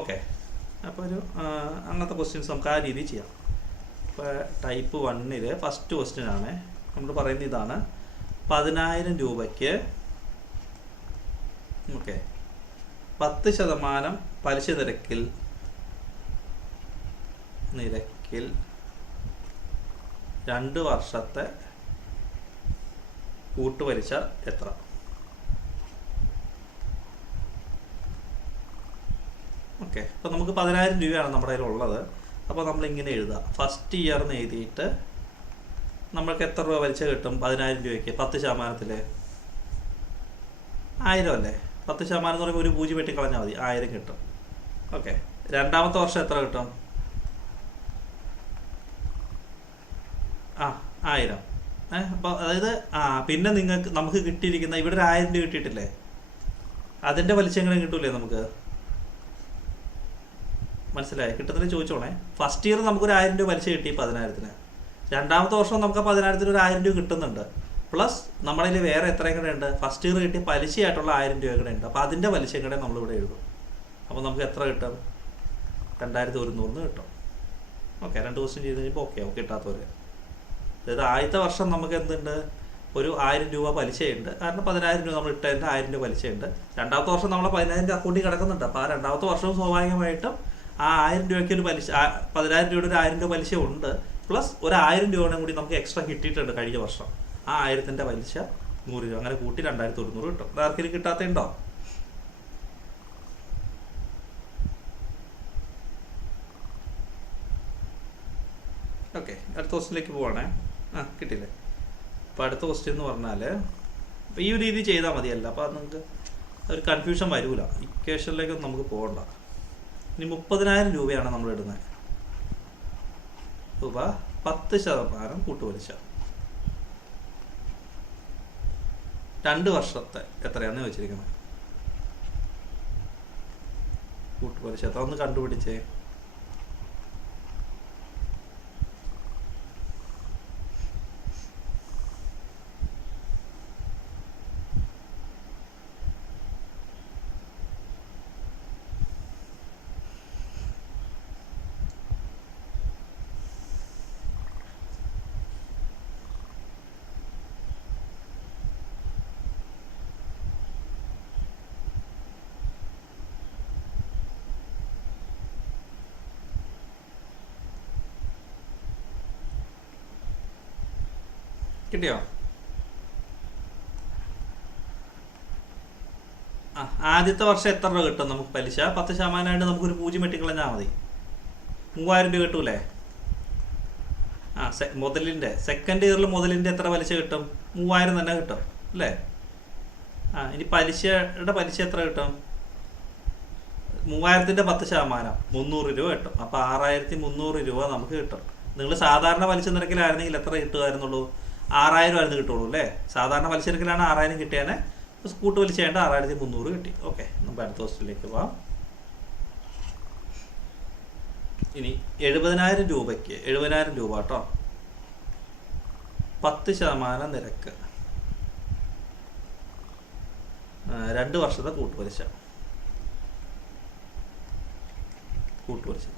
ഓക്കെ, അപ്പോൾ അങ്ങനത്തെ ക്വസ്റ്റ്യൻസ് നമുക്ക് ആ രീതിയിൽ ചെയ്യാം. ഇപ്പോൾ ടൈപ്പ് 1 ഫസ്റ്റ് ക്വസ്റ്റ്യൻ ആണ് നമ്മൾ പറയുന്നത്. ഇതാണ് 10,000 രൂപയ്ക്ക് 10% പലിശ നിരക്കിൽ 2 വർഷത്തെ കൂട്ടുപലിശ എത്ര? ഓക്കെ, അപ്പോൾ നമുക്ക് 10,000 രൂപയാണ് നമ്മുടെ കയ്യിലുള്ളത്. അപ്പോൾ നമ്മളിങ്ങനെ എഴുതുക. ഫസ്റ്റ് ഇയർ എന്ന് എഴുതിയിട്ട് നമ്മൾക്ക് എത്ര രൂപ പലിശ കിട്ടും? 10,000 രൂപയ്ക്ക് 10% 1000 അല്ലേ? 10% എന്ന് പറയുമ്പോൾ ഒരു 0 വെട്ടി കളഞ്ഞാൽ മതി, 1000 കിട്ടും. ഓക്കെ, രണ്ടാമത്തെ വർഷം എത്ര കിട്ടും? 1000. അപ്പോൾ അതായത് പിന്നെ നമുക്ക് കിട്ടിയിരിക്കുന്ന ഇവിടെ 1000 രൂപ കിട്ടിയിട്ടില്ലേ? അതിൻ്റെ പലിശ എങ്ങനെ കിട്ടൂലേ നമുക്ക്? മനസ്സിലായി? കിട്ടുന്നതിന് ചോദിച്ചോണേ. ഫസ്റ്റ് ഇയർ നമുക്കൊരു 1000 രൂപ പലിശ കിട്ടി 10,000-ന്. രണ്ടാമത്തെ വർഷം നമുക്ക് 10,000-ന് ഒരു 1000 രൂപ കിട്ടുന്നുണ്ട്. പ്ലസ് നമ്മളിൽ വേറെ എത്രയും കൂടെ ഉണ്ട്? ഫസ്റ്റ് ഇയർ കിട്ടിയ പലിശയായിട്ടുള്ള 1000 രൂപ കൂടെ ഉണ്ട്. അപ്പോൾ അതിൻ്റെ പലിശയും കൂടെ നമ്മളിവിടെ എഴുതും. അപ്പോൾ നമുക്ക് എത്ര കിട്ടും? 2100 കിട്ടും. ഓക്കെ, 2 ക്വസ്റ്റ്യൻ ചെയ്ത് കഴിയുമ്പോൾ ഓക്കെ കിട്ടാത്തവർ. അതായത് ആദ്യത്തെ വർഷം നമുക്ക് എന്തുണ്ട്? ഒരു 1000 രൂപ പലിശയുണ്ട്. കാരണം 10,000 രൂപ നമ്മൾ ഇട്ടതിൻ്റെ 1000 രൂപ പലിശയുണ്ട്. രണ്ടാമത്തെ വർഷം നമ്മൾ 10,000 അക്കൗണ്ടിൽ കിടക്കുന്നുണ്ട്. അപ്പോൾ ആ രണ്ടാമത്തെ വർഷവും സ്വാഭാവികമായിട്ടും ആ 1000 രൂപയ്ക്ക് ഒരു പലിശ, 10,000 രൂപയുടെ ഒരു 1000 രൂപ പലിശ ഉണ്ട്. പ്ലസ് ഒരു 1000 രൂപയുടെ കൂടി നമുക്ക് എക്സ്ട്രാ കിട്ടിയിട്ടുണ്ട് കഴിഞ്ഞ വർഷം. ആ 1000-ൻ്റെ പലിശ 100 രൂപ. അങ്ങനെ കൂട്ടി 2100 കിട്ടും. ആർക്കെങ്കിലും കിട്ടാത്തതുണ്ടോ? ഓക്കെ, അടുത്ത ക്വസ്റ്റ്യനിലേക്ക് പോവാണേ. കിട്ടിയില്ലേ? അപ്പോൾ അടുത്ത ക്വസ്റ്റ്യൻ എന്ന് പറഞ്ഞാൽ അപ്പോൾ ഈ ഒരു രീതി ചെയ്താൽ മതിയല്ല. അപ്പോൾ അത് നിങ്ങൾക്ക് ഒരു കൺഫ്യൂഷൻ വരില്ല. ഇക്വേഷനിലേക്കൊന്നും നമുക്ക് പോകണ്ട. ഇനി 30,000 രൂപയാണ് നമ്മൾ ഇടുന്നത്. രൂപ 10% കൂട്ടുപലിശ. 2 വർഷത്തെ എത്രയാണെന്ന് ചോദിച്ചിരിക്കുന്നത്. കൂട്ടുപലിശ എത്ര ഒന്ന് കണ്ടുപിടിച്ചേ. കിട്ടിയോ? ആദ്യത്തെ വർഷം എത്ര രൂപ കിട്ടും നമുക്ക് പലിശ? 10% നമുക്കൊരു 0 വെട്ടിക്കളഞ്ഞാൽ മതി. 3000 രൂപ കിട്ടൂലേ? മുതലിൻ്റെ സെക്കൻഡ് ഇയറിൽ മുതലിൻ്റെ എത്ര പലിശ കിട്ടും? 3000 തന്നെ കിട്ടും അല്ലേ? ഇനി പലിശയുടെ പലിശ എത്ര കിട്ടും? 3000-ൻ്റെ 10% 300 രൂപ കിട്ടും. അപ്പോൾ 6300 രൂപ നമുക്ക് കിട്ടും. നിങ്ങൾ സാധാരണ പലിശ നിരക്കിലായിരുന്നെങ്കിൽ എത്ര കിട്ടുമായിരുന്നുള്ളൂ? 6000 ആയിരുന്നു കിട്ടുള്ളൂ അല്ലേ? സാധാരണ പലിശ നിരക്കിലാണ് 6000 കിട്ടിയാൽ കൂട്ട് പലിശ വേണ്ട 6300 കിട്ടി. ഓക്കെ, നമുക്ക് അടുത്ത ക്വസ്റ്റ്യനിലേക്ക് പോവാം. ഇനി 70,000 രൂപയ്ക്ക് 70,000 രൂപ കേട്ടോ, 10% നിരക്ക്, 2 വർഷത്തെ കൂട്ടുപലിശ.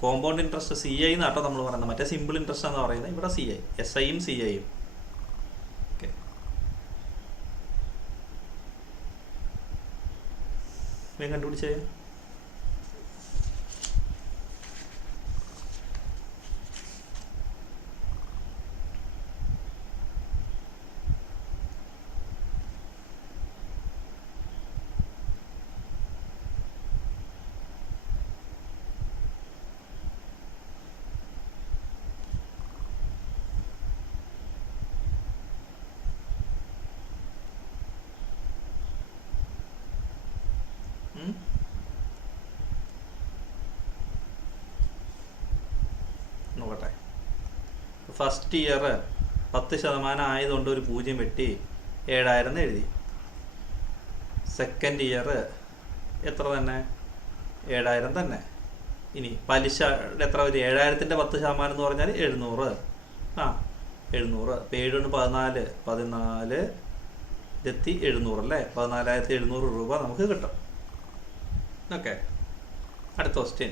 കോമ്പൗണ്ട് ഇൻട്രസ്റ്റ് CI എന്നാട്ടോ നമ്മൾ പറയുന്നത്. മറ്റേ സിമ്പിൾ ഇൻട്രസ്റ്റ് എന്ന് പറയുന്നത്. ഇവിടെ CI, SIയും CIയും. ഓക്കെ, വേഗം കണ്ടുപിടിച്ചേ. നോക്കട്ടെ. ഫസ്റ്റ് ഇയർ 10% ആയതുകൊണ്ട് ഒരു 0 വെട്ടി 7000 എഴുതി. സെക്കൻഡ് ഇയർ എത്ര തന്നെ? 7000 തന്നെ. ഇനി പലിശ എത്ര വരും? 7000-ൻ്റെ 10% എന്ന് പറഞ്ഞാൽ 700. 700. അപ്പോൾ 7 14 14 700 അല്ലേ? 14,700 രൂപ നമുക്ക് കിട്ടും. ഓക്കെ, അടുത്ത ക്വസ്റ്റ്യൻ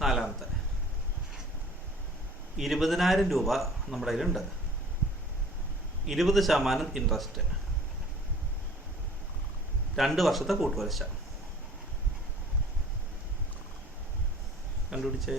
4ാമത്തെ. 20,000 രൂപ നമ്മുടെ കയ്യിലുണ്ട്. 20% ഇൻട്രസ്റ്റ്, 2 വർഷത്തെ കൂട്ടുപലിശ. കണ്ടുപിടിച്ചേ.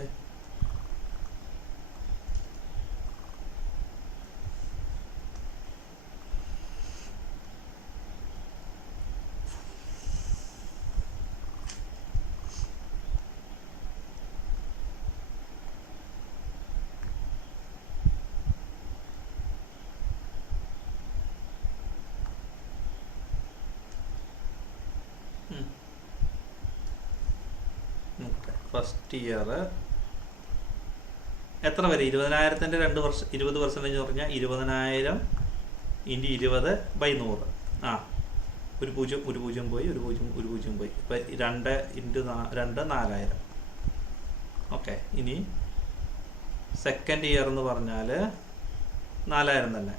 ഫസ്റ്റ് ഇയർ എത്ര വരെ? 20,000-ൻ്റെ 2 വർഷം 20% എന്ന് പറഞ്ഞാൽ 20,000 × 20/100. ഒരു 0 പോയി, ഒരു 0 പോയി. ഇപ്പം 2 × 2 4000. ഓക്കെ. ഇനി സെക്കൻഡ് ഇയർ എന്ന് പറഞ്ഞാൽ 4000 തന്നെ.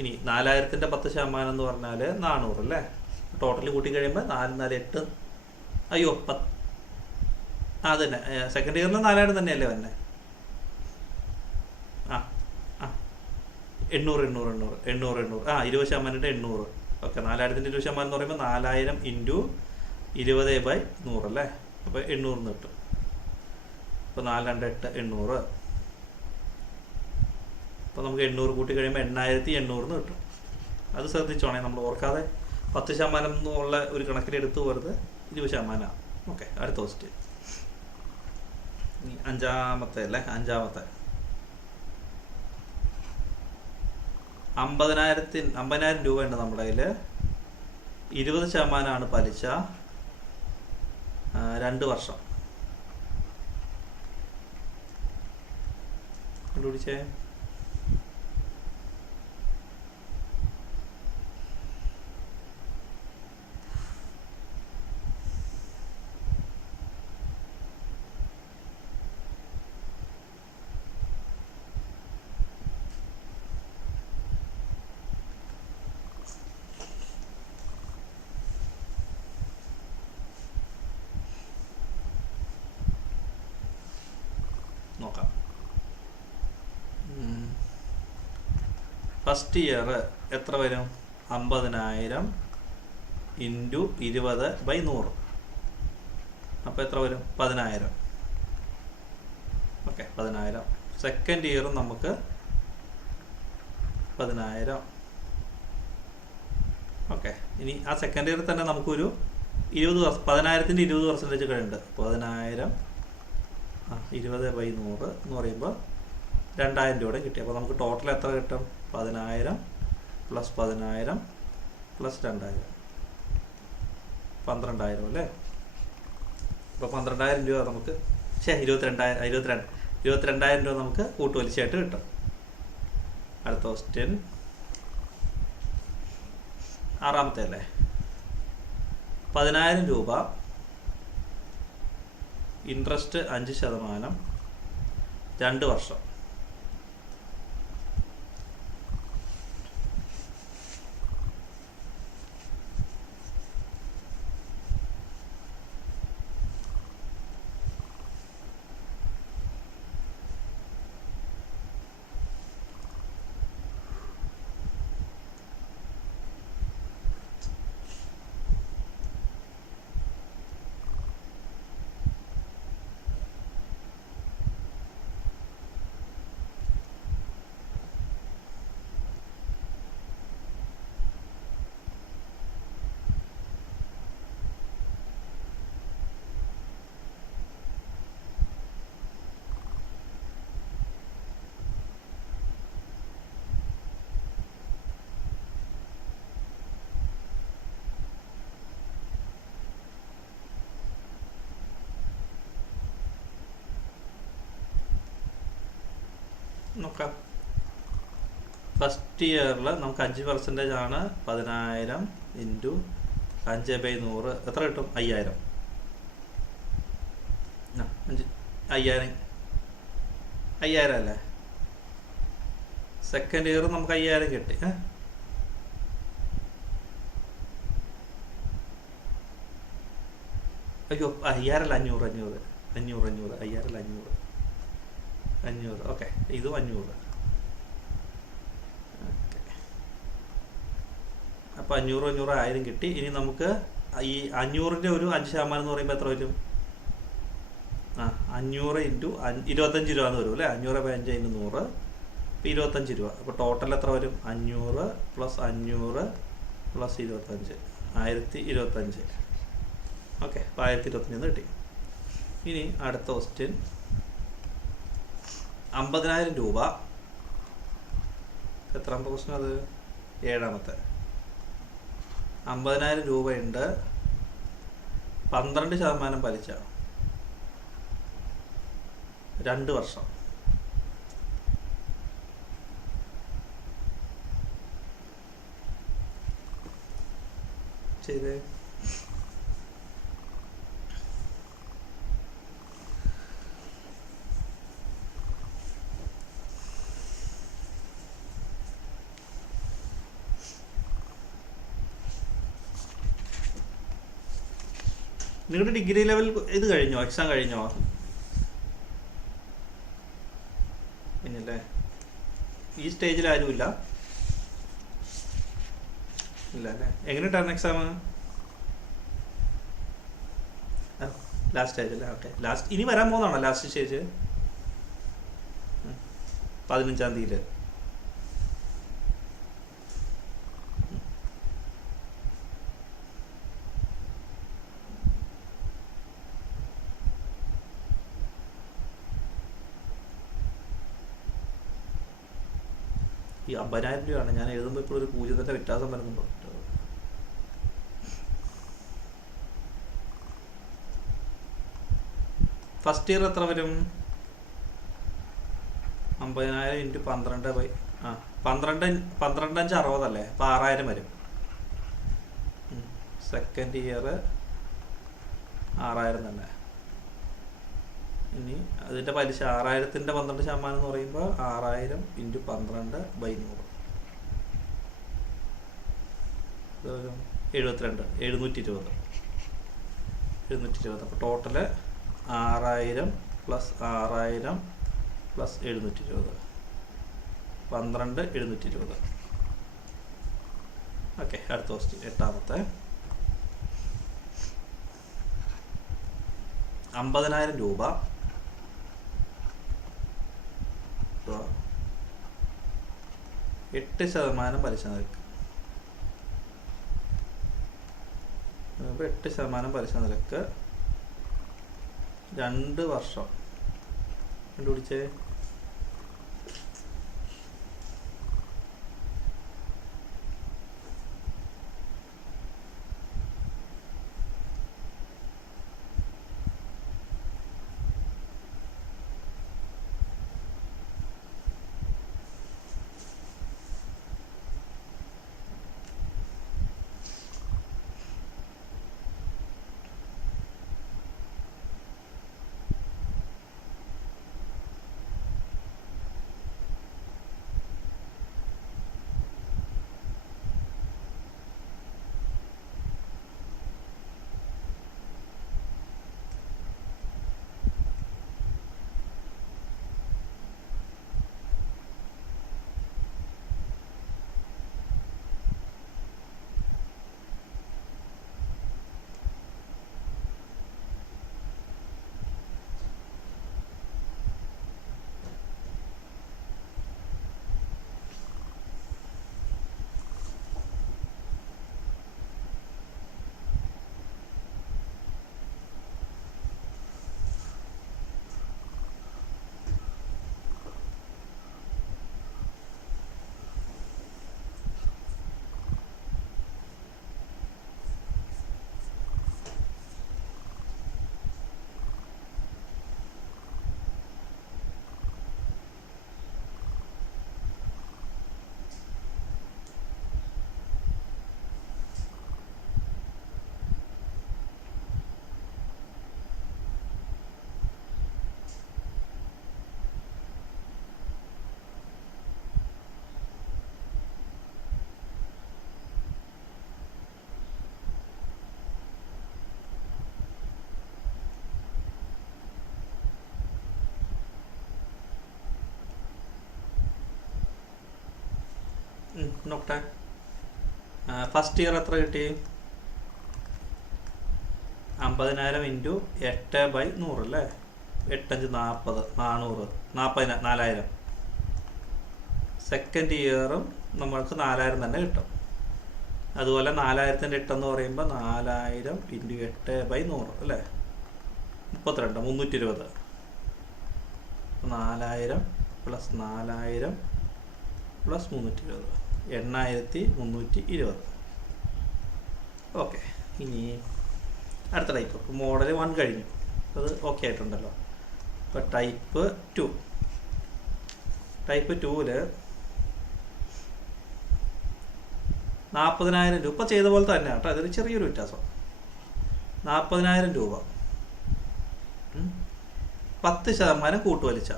ഇനി 4000-ൻ്റെ 10% എന്ന് പറഞ്ഞാൽ 400 അല്ലേ. ടോട്ടൽ കൂട്ടി കഴിയുമ്പോൾ 4 4 8. അയ്യോ അത് തന്നെ സെക്കൻഡ് ഇയറിൽ 4000 തന്നെയല്ലേ തന്നെ. ആ ആ 800 20% 800. ഓക്കെ. 4000-ൻ്റെ 20% എന്ന് പറയുമ്പോൾ 4000 ഇൻറ്റു 20/100 അല്ലേ. അപ്പോൾ 800 കിട്ടും. അപ്പോൾ 4 2 8 800. അപ്പോൾ നമുക്ക് 800 കൂട്ടി കഴിയുമ്പോൾ 8800 കിട്ടും. അത് ശ്രദ്ധിച്ചോണേ, നമ്മൾ ഓർക്കാതെ 10% എന്നുള്ള ഒരു കണക്കിലെടുത്ത് പോരുത്. 20%. ഓക്കെ. അടുത്ത ക്വസ്റ്റ്യൻ അഞ്ചാമത്തെ അല്ലേ. അഞ്ചാമത്തെ 50,000 രൂപയുണ്ട് നമ്മുടെ കയ്യിൽ. 20% പലിശ, 2 വർഷം. കണ്ടുപിടിച്ചേ. നോക്കാം. ഫസ്റ്റ് ഇയർ എത്ര വരും? 50,000 ഇൻറ്റു 20/100. അപ്പോൾ എത്ര വരും? 10,000. ഓക്കെ. 10,000. സെക്കൻഡ് ഇയറും നമുക്ക് 10,000. ഓക്കെ. ഇനി ആ സെക്കൻഡ് ഇയറിൽ തന്നെ നമുക്കൊരു 10,000-ൻ്റെ 20% കഴിയുന്നുണ്ട്. 10,000 20/100 എന്ന് പറയുമ്പോൾ 2000 രൂപ കിട്ടി. അപ്പോൾ നമുക്ക് ടോട്ടൽ എത്ര കിട്ടും? 10,000 + 10,000 + 2000 12,000 അല്ലേ. അപ്പോൾ 12,000 രൂപ നമുക്ക് 22,000 രൂപ നമുക്ക് കൂട്ടുപലിശയായിട്ട് കിട്ടും. അടുത്ത ക്വസ്റ്റ്യൻ ആറാമത്തെ അല്ലേ. 10,000 രൂപ ഇൻട്രസ്റ്റ് 5%, 2 വർഷം. നോക്കാം. ഫസ്റ്റ് ഇയറിൽ നമുക്ക് 5% ആണ്. 10,000 ഇൻറ്റു 5/100 എത്ര കിട്ടും? 5,000. 5,000 അല്ലേ. സെക്കൻഡ് ഇയർ നമുക്ക് 5,000 കിട്ടി. അയ്യോ 5,000 അല്ല 500. 5,000 500. ഓക്കെ. ഇതും 500. ഓക്കെ. അപ്പോൾ 500 1000 കിട്ടി. ഇനി നമുക്ക് ഈ 500-ൻ്റെ ഒരു 5% എന്ന് പറയുമ്പോൾ എത്ര വരും? 500 ഇൻറ്റു 25 രൂപ എന്ന് വരും അല്ലേ. 500/5 × 100 ഇപ്പോൾ 25 രൂപ. അപ്പോൾ ടോട്ടൽ എത്ര വരും? 500 + 500 + 25 1025. ഓക്കെ. അപ്പോൾ 1025 കിട്ടി. ഇനി അടുത്ത ക്വസ്റ്റ്യൻ 50,000 രൂപ. എത്രാമത്തെ ക്വസ്റ്റ്യൻ അത്? 7ാമത്തെ. 50,000 രൂപയുണ്ട്. 12% പലിശ, 2 വർഷം. ചെയ്തേ. നിങ്ങളുടെ ഡിഗ്രി ലെവൽ ഇത് കഴിഞ്ഞോ, എക്സാം കഴിഞ്ഞോ? കഴിഞ്ഞല്ലേ? ഈ സ്റ്റേജിൽ ആരുമില്ല ഇല്ല അല്ലേ? എങ്ങനെയുണ്ടായിരുന്നു എക്സാം? ലാസ്റ്റ് സ്റ്റേജ് അല്ലേ? ഓക്കെ. ലാസ്റ്റ് ഇനി വരാൻ പോകുന്നതാണോ ലാസ്റ്റ് സ്റ്റേജ്? 15-ാം തീയതി. ഈ 50,000 രൂപയാണ് ഞാൻ എഴുതുമ്പോൾ ഇപ്പോൾ ഒരു 0 വ്യത്യാസം വരുന്നുണ്ടോ? ഫസ്റ്റ് ഇയർ എത്ര വരും? 50,000 ഇൻറ്റു 12 12 5 60 അപ്പോൾ 6,000 വരും. സെക്കൻഡ് ഇയർ 6,000 തന്നെ. ഇനി അതിൻ്റെ പലിശ 6,000-ൻ്റെ 12% എന്ന് പറയുമ്പോൾ 6,000 ഇൻറ്റു 12/100 72 720. അപ്പോൾ ടോട്ടല് 6,000 പ്ലസ് 6,000 പ്ലസ് 720 12,720. ഓക്കെ. അടുത്ത ക്വസ്റ്റ്യൻ 8ാമത്തെ. 50,000 രൂപ 8% പലിശ നിരക്ക്. 8% പലിശ നിരക്ക് 2 വർഷം കണ്ടുപിടിച്ചേ. നോക്കട്ടെ. ഫസ്റ്റ് ഇയർ എത്ര കിട്ടി? 50,000 ഇൻറ്റു 8/100 അല്ലേ? 8×5 40 400 4,000. സെക്കൻഡ് ഇയറും നമ്മൾക്ക് 4,000 തന്നെ കിട്ടും. അതുപോലെ 4,000-ൻ്റെ 8 എന്ന് പറയുമ്പോൾ 4,000 ഇൻറ്റു 8/100 അല്ലേ? 32 320. 4,000 പ്ലസ് 4,000 പ്ലസ് 320 8,320. ഓക്കെ. ഇനി അടുത്ത ടൈപ്പ്. മോഡൽ 1 കഴിഞ്ഞു, അത് ഓക്കെ ആയിട്ടുണ്ടല്ലോ. ഇപ്പോൾ ടൈപ്പ് 2. ടൈപ്പ് 2-ൽ 40,000 രൂപ. ഇപ്പോൾ ചെയ്ത പോലെ തന്നെ കേട്ടോ, അതൊരു ചെറിയൊരു വ്യത്യാസം. 40,000 രൂപ 10% കൂട്ടുപലിശ.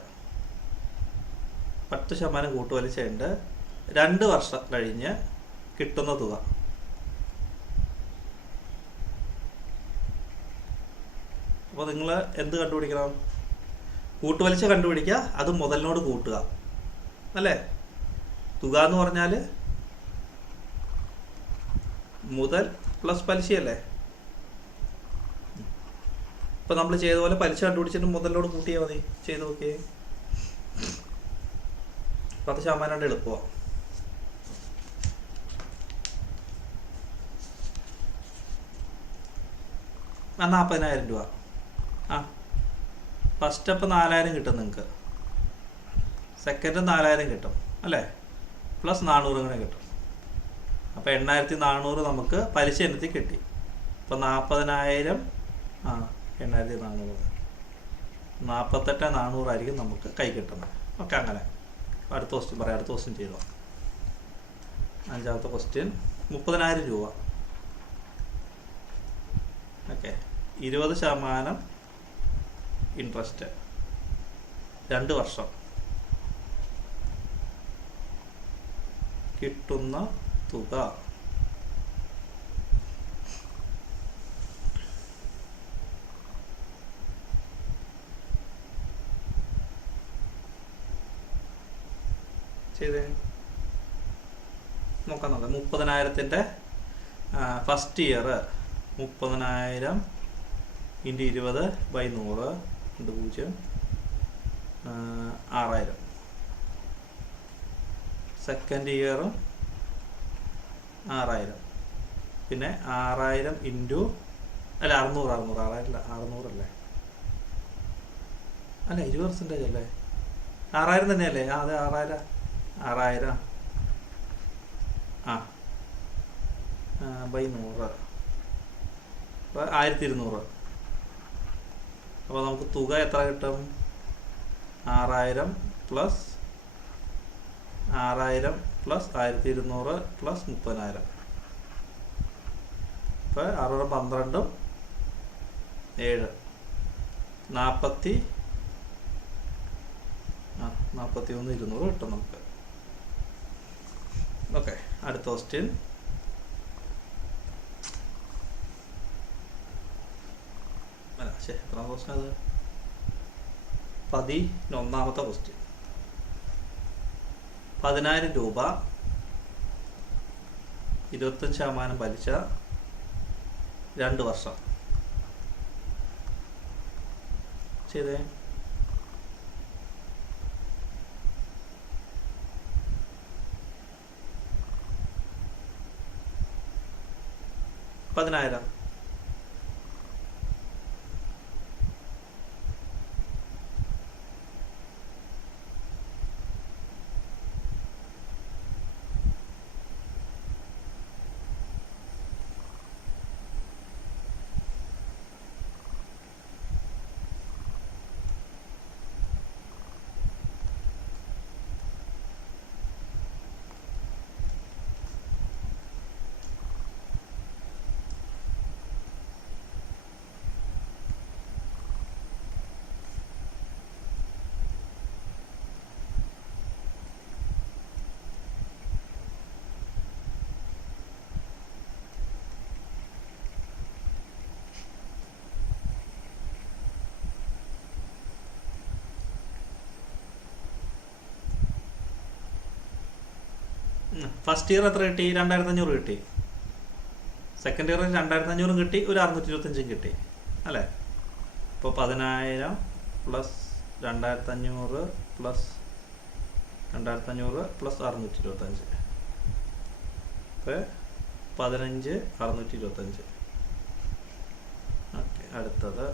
10% കൂട്ടുപലിശയുണ്ട്. 2 വർഷം കഴിഞ്ഞ് കിട്ടുന്ന തുക അപ്പോൾ നിങ്ങൾ എന്ത് കണ്ടുപിടിക്കണം? കൂട്ടുപലിശ കണ്ടുപിടിക്കുക, അത് മുതലിനോട് കൂട്ടുക അല്ലേ? തുക എന്ന് പറഞ്ഞാൽ മുതൽ പ്ലസ് പലിശയല്ലേ? ഇപ്പം നമ്മൾ ചെയ്ത പോലെ പലിശ കണ്ടുപിടിച്ചിട്ട് മുതലിനോട് കൂട്ടിയാൽ മതി. ചെയ്ത് നോക്കിയേ. 10% എളുപ്പമാണ്. ആ 40,000 രൂപ. ആ ഫസ്റ്റ് സ്റ്റെപ്പ് 4,000 കിട്ടും നിങ്ങൾക്ക്, സെക്കൻഡ് 4,000 കിട്ടും അല്ലേ? പ്ലസ് 400 കൂടെ കിട്ടും. അപ്പോൾ 8,400 നമുക്ക് പലിശ ഇനത്തിൽ കിട്ടി. ഇപ്പോൾ 40,000 8,400 48,400 ആയിരിക്കും നമുക്ക് കൈ കിട്ടുന്നത്. ഓക്കെ, അങ്ങനെ. അടുത്ത ക്വസ്റ്റ്യൻ പറയാം. അടുത്ത ക്വസ്റ്റ്യൻ ചെയ്തോ. 5ാമത്തെ ക്വസ്റ്റ്യൻ 30,000 രൂപ. ഓക്കെ, 20% ഇൻട്രസ്റ്റ്, 2 വർഷം. കിട്ടുന്ന തുക ചെയ്തേ നോക്കാം. 30,000-ൻ്റെ ഫസ്റ്റ് ഇയർ 30,000 × 20/100 0 6,000. സെക്കൻഡ് ഇയറും 6,000. പിന്നെ 6,000 ഇൻറ്റു 600 600 അല്ലേ? അല്ല 20% അല്ലേ? 6,000 തന്നെയല്ലേ? അതെ 6,000 /100 അപ്പോൾ 1,200. അപ്പോൾ നമുക്ക് തുക എത്ര കിട്ടും? 6,000 പ്ലസ് 1,200 പ്ലസ് 30,000. ഇപ്പോൾ 6 12 7 41,200 കിട്ടും നമുക്ക്. ഓക്കെ, അടുത്ത ക്വസ്റ്റ്യൻ. എത്ര ക്വസ്റ്റ്യൻ അത്? 11ാമത്തെ ക്വസ്റ്റ്യൻ. 10,000 രൂപ, 25% പലിശ, 2 വർഷം. ചെയ്തേ. പതിനായിരം. ഫസ്റ്റ് ഇയർ എത്ര കിട്ടി? 2,500 കിട്ടി. സെക്കൻഡ് ഇയർ 2,500 കിട്ടി, ഒരു 625 കിട്ടി അല്ലേ? ഇപ്പോൾ 10,000 പ്ലസ് 2,500 പ്ലസ് 2,500 പ്ലസ് 625. ഇപ്പോൾ 15 625. ഓക്കെ, അടുത്തത്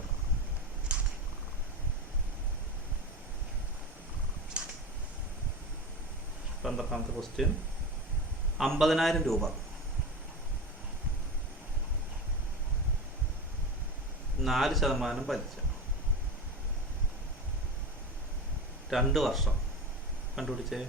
12ാമത്തെ ക്വസ്റ്റ്യൻ. 50,000 രൂപ, 4% പലിശ, 2 വർഷം. കണ്ടുപിടിച്ചേ.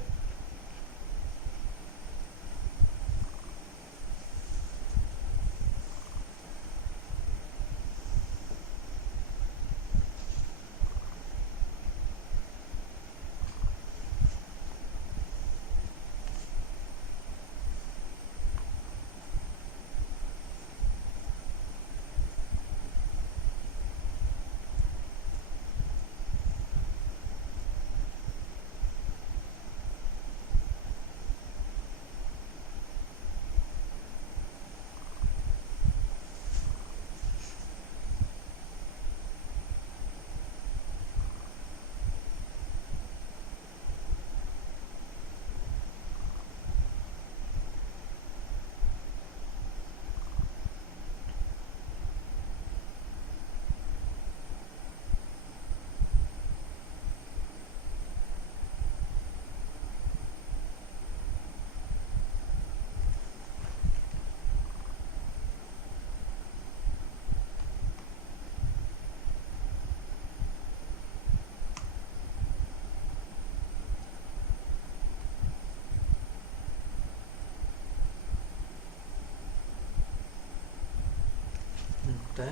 മിനിറ്റ്.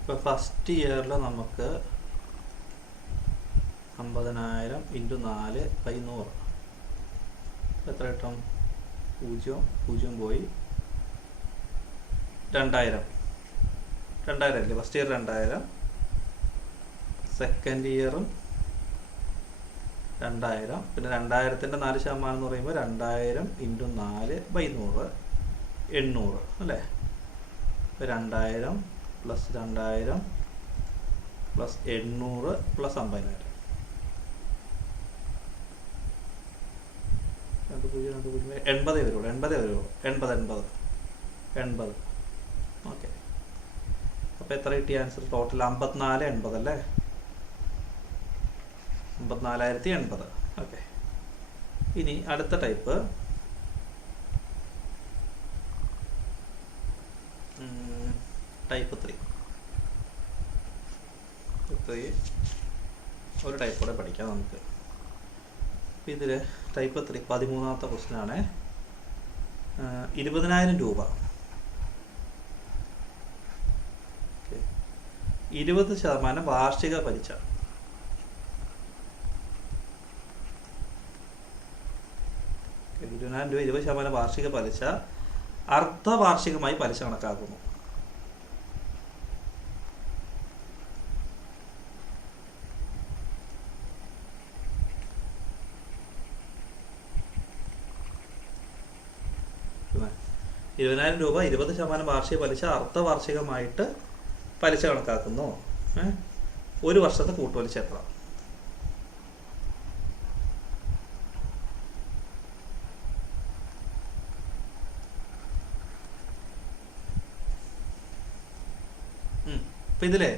ഇപ്പോൾ ഫസ്റ്റ് ഇയറിൽ നമുക്ക് 50,000 ഇൻറ്റു 4/100 എത്ര കിട്ടും? 0 0 പോയി 2000 അല്ലേ ഫസ്റ്റ് ഇയർ 2000, സെക്കൻഡ് ഇയറും 2000, പിന്നെ 2000-ൻ്റെ 4% എന്ന് പറയുമ്പോൾ 2000 ഇൻറ്റു 4/100 800 അല്ലേ? ഇപ്പോൾ 2000 പ്ലസ് 2000 പ്ലസ് 800 പ്ലസ് 50,000. 80 വരുള്ളൂ. 80. ഓക്കെ. അപ്പോൾ എത്ര കിട്ടിയ ആൻസർ? ടോട്ടൽ 54,80 അല്ലേ? 54,080. ഓക്കെ. ഇനി അടുത്ത ടൈപ്പ് ടൈപ്പ് 3. ഒരു ടൈപ്പ് കൂടെ പഠിക്കാം നമുക്ക്. അപ്പോൾ ഇതിൽ ടൈപ്പ് 3 13ാമത്തെ ക്വസ്റ്റ്യൻ ആണ്. 20,000 രൂപ 20% വാർഷിക പലിശ. 20,000 രൂപ 20% വാർഷിക പലിശ അർദ്ധവാർഷികമായി പലിശ കണക്കാക്കുന്നു. രൂപ 20% വാർഷിക പലിശ അർദ്ധവാർഷികമായിട്ട് പലിശ കണക്കാക്കുന്നു. ഒരു വർഷത്തെ കൂട്ടുപലിശ എത്ര? അപ്പം ഇതിലെ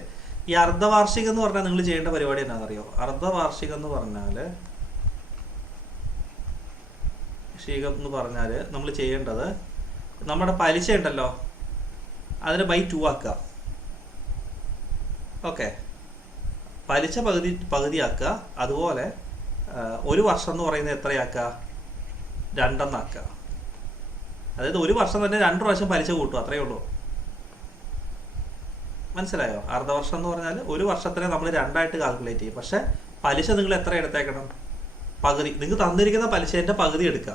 ഈ അർദ്ധവാർഷികം എന്ന് പറഞ്ഞാൽ നിങ്ങൾ ചെയ്യേണ്ട പരിപാടി എന്നാണെന്നറിയോ? അർദ്ധവാർഷികം എന്ന് പറഞ്ഞാൽ നമ്മൾ ചെയ്യേണ്ടത് നമ്മുടെ പലിശ ഉണ്ടല്ലോ അതിനെ ബൈ 2 ആക്കുക. ഓക്കെ, പലിശ പകുതിയാക്കുക. അതുപോലെ ഒരു വർഷം എന്ന് പറയുന്നത് എത്രയാക്കുക? 2 ആക്കുക. അതായത് ഒരു വർഷം തന്നെ 2 പ്രാവശ്യം പലിശ കൂട്ടുക, അത്രയേ ഉള്ളൂ. മനസ്സിലായോ? അർദ്ധവർഷം എന്ന് പറഞ്ഞാൽ ഒരു വർഷത്തിനെ നമ്മൾ 2ആയിട്ട് കാൽക്കുലേറ്റ് ചെയ്യും. പക്ഷെ പലിശ നിങ്ങൾ എത്ര എടുത്തേക്കണം? പകുതി. നിങ്ങൾ തന്നിരിക്കുന്ന പലിശേൻ്റെ പകുതി എടുക്കുക.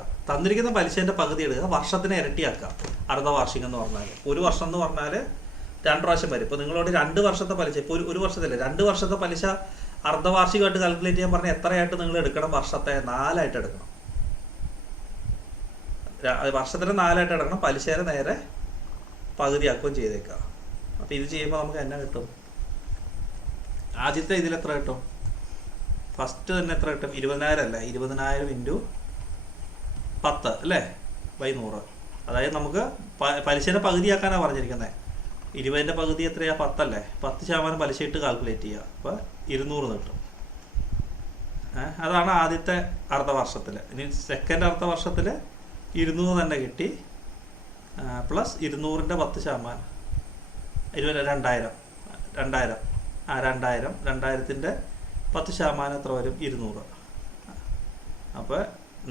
വർഷത്തിനെ ഇരട്ടിയാക്കുക. അർദ്ധവാർഷികം എന്ന് പറഞ്ഞാൽ ഒരു വർഷം എന്ന് പറഞ്ഞാൽ 2 പ്രാവശ്യം വരും. ഇപ്പോൾ നിങ്ങളോട് 2 വർഷത്തെ പലിശ, ഇപ്പോൾ ഒരു വർഷത്തില്ലേ 2 വർഷത്തെ പലിശ അർദ്ധവാർഷികമായിട്ട് കാൽക്കുലേറ്റ് ചെയ്യാൻ പറഞ്ഞാൽ എത്രയായിട്ട് നിങ്ങൾ എടുക്കണം? വർഷത്തെ 4 ആയിട്ട് എടുക്കണം. വർഷത്തിന് 4 ആയിട്ട് എടുക്കണം. പലിശേനെ നേരെ പകുതിയാക്കുകയും ചെയ്തേക്കുക. അപ്പോൾ ഇത് ചെയ്യുമ്പോൾ നമുക്ക് എന്നാ കിട്ടും? ആദ്യത്തെ ഇതിൽ എത്ര കിട്ടും? ഫസ്റ്റ് തന്നെ എത്ര കിട്ടും? 20,000 അല്ലേ? 20,000 ഇൻറ്റു 10 അല്ലേ? ബൈ 100. അതായത് നമുക്ക് പലിശേനെ പകുതിയാക്കാനാണ് പറഞ്ഞിരിക്കുന്നത്. 20ൻ്റെ പകുതി എത്രയാണ്? 10 അല്ലേ? 10% പലിശ ഇട്ട് കാൽക്കുലേറ്റ് ചെയ്യുക. അപ്പോൾ 200 കിട്ടും. അതാണ് ആദ്യത്തെ അർദ്ധവർഷത്തിൽ. ഇനി സെക്കൻഡ് അർദ്ധവർഷത്തിൽ 200 തന്നെ കിട്ടി. പ്ലസ് 200ൻ്റെ 10%. 20,000 2000ത്തിൻ്റെ 10% എത്ര വരും? 200. അപ്പോൾ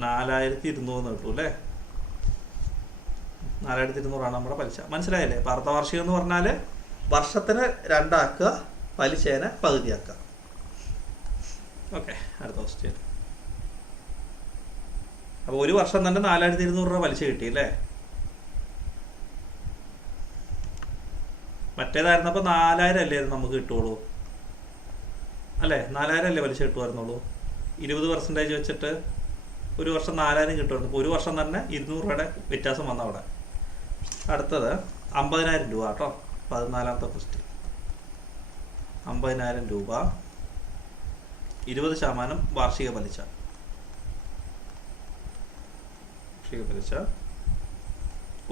4,200 കിട്ടും അല്ലേ? 4,200 നമ്മുടെ പലിശ. മനസ്സിലായില്ലേ? അപ്പോൾ അർദ്ധവാർഷികം എന്ന് പറഞ്ഞാൽ വർഷത്തിന് 2 ആക്കുക, പലിശേനെ പകുതിയാക്കുക. ഓക്കെ, അടുത്ത ക്വസ്റ്റ്യൻ. അപ്പോൾ ഒരു വർഷം തന്നെ 4,200 രൂപ പലിശ കിട്ടി അല്ലേ? മറ്റേതായിരുന്നപ്പോൾ 4,000 അല്ലേ നമുക്ക് കിട്ടുള്ളൂ അല്ലേ? 4,000 അല്ലേ പലിശ കിട്ടുമായിരുന്നുള്ളൂ? 20% വെച്ചിട്ട് ഒരു വർഷം 4,000 കിട്ടുമായിരുന്നു. ഇപ്പോൾ ഒരു വർഷം തന്നെ 200 രൂപയുടെ വ്യത്യാസം വന്ന അവിടെ. അടുത്തത് 50,000 രൂപ കേട്ടോ. 14ാമത്തെ ക്വസ്റ്റ്യൻ. 50,000 രൂപ 20% വാർഷിക പലിശ.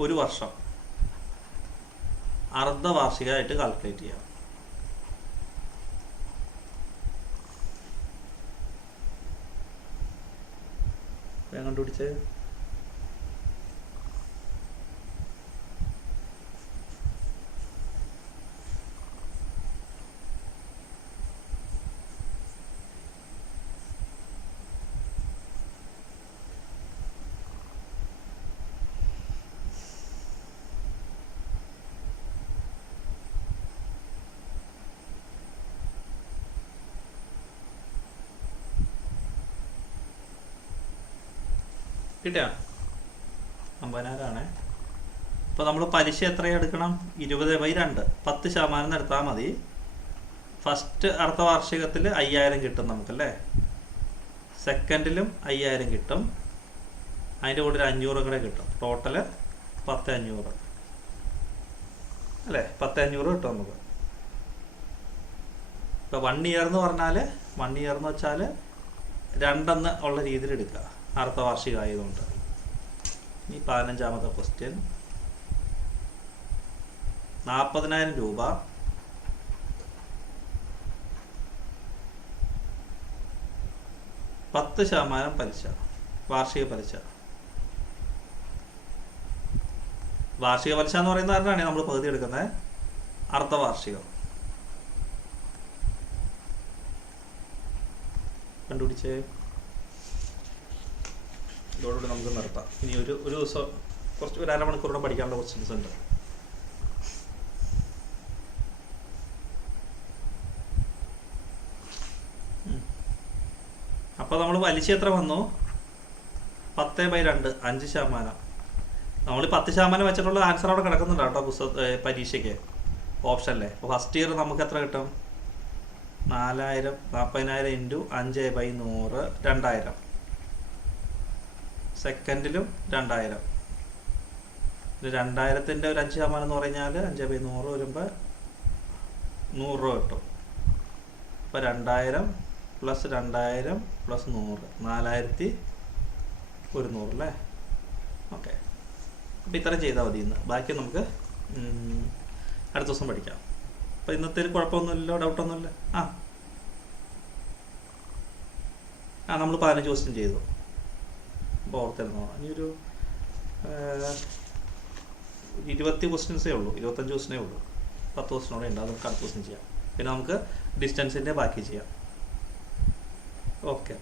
ഒരു വർഷം അർദ്ധവാർഷികമായിട്ട് കാൽക്കുലേറ്റ് ചെയ്യാം. ഞാൻ കണ്ടുപിടിച്ചേ. കിട്ടിയ 50,000 അപ്പോൾ നമ്മൾ പലിശ എത്രയാണ് എടുക്കണം? 20/2 10% എടുത്താൽ മതി. ഫസ്റ്റ് അടുത്ത വാർഷികത്തിൽ 5,000 കിട്ടും നമുക്കല്ലേ, സെക്കൻഡിലും 5,000 കിട്ടും, അതിൻ്റെ കൂടെ ഒരു 500 കൂടെ കിട്ടും. ടോട്ടല് 10,500 അല്ലേ, 10,500 കിട്ടും നമുക്ക്. ഇപ്പോൾ 1 ഇയർ എന്ന് പറഞ്ഞാൽ 1 ഇയർ എന്ന് വെച്ചാൽ 2 ഉള്ള രീതിയിൽ എടുക്കുക, അടുത്ത വാർഷികം ആയതുകൊണ്ട്. ഈ 15ാമത്തെ ക്വസ്റ്റ്യൻ, 40,000 രൂപ 10% പലിശ, വാർഷിക പലിശ. വാർഷിക പലിശ എന്ന് പറയുന്ന കാരണമാണ് നമ്മൾ പകുതി എടുക്കുന്നത്, അർദ്ധ വാർഷികം. കണ്ടുപിടിച്ചേ. ഇതോടുകൂടി നമുക്ക് നിർത്താം. ഇനി ഒരു ദിവസം ഒരു അരമണിക്കൂറോടെ പഠിക്കാനുള്ള ക്വസ്റ്റ്യൻസ് ഉണ്ട്. അപ്പോൾ നമ്മൾ പലിശ എത്ര വന്നു? 10/2 5%. നമ്മൾ 10% വെച്ചിട്ടുള്ള ആൻസർ അവിടെ കിടക്കുന്നുണ്ട് കേട്ടോ പരീക്ഷയ്ക്ക് ഓപ്ഷനല്ലേ. അപ്പോൾ ഫസ്റ്റ് ഇയർ നമുക്ക് എത്ര കിട്ടും? 40,000 ഇൻറ്റു 5/100 2,000. സെക്കൻഡിലും 2,000. 2,000ൻ്റെ ഒരു 5% എന്ന് പറഞ്ഞാൽ 5/100 വരുമ്പോൾ 100 രൂപ കിട്ടും. അപ്പോൾ 2,000 + 2,000 + 100 4,100 അല്ലേ. ഓക്കെ, അപ്പോൾ ഇത്രയും ചെയ്താൽ മതി ഇന്ന്. ബാക്കി നമുക്ക് അടുത്ത ദിവസം പഠിക്കാം. അപ്പോൾ ഇന്നത്തെ കുഴപ്പമൊന്നുമില്ലല്ലോ, ഡൗട്ടൊന്നുമില്ല? നമ്മൾ 15 ക്വസ്റ്റ്യൻ ചെയ്തു. അപ്പോൾ ഓർത്തിരുന്നോ, ഇനിയൊരു 20 ക്വസ്റ്റ്യൻസേ ഉള്ളൂ, 25 ക്വസ്റ്റ്യനേ ഉള്ളൂ. 10 ക്വസ്റ്റ്യനോടെ ഉണ്ട്, അത് നമുക്ക് അടുത്ത ക്വസ്റ്റ്യൻ ചെയ്യാം. പിന്നെ നമുക്ക് ഡിസ്റ്റൻസിൻ്റെ ബാക്കി ചെയ്യാം. ഓക്കെ.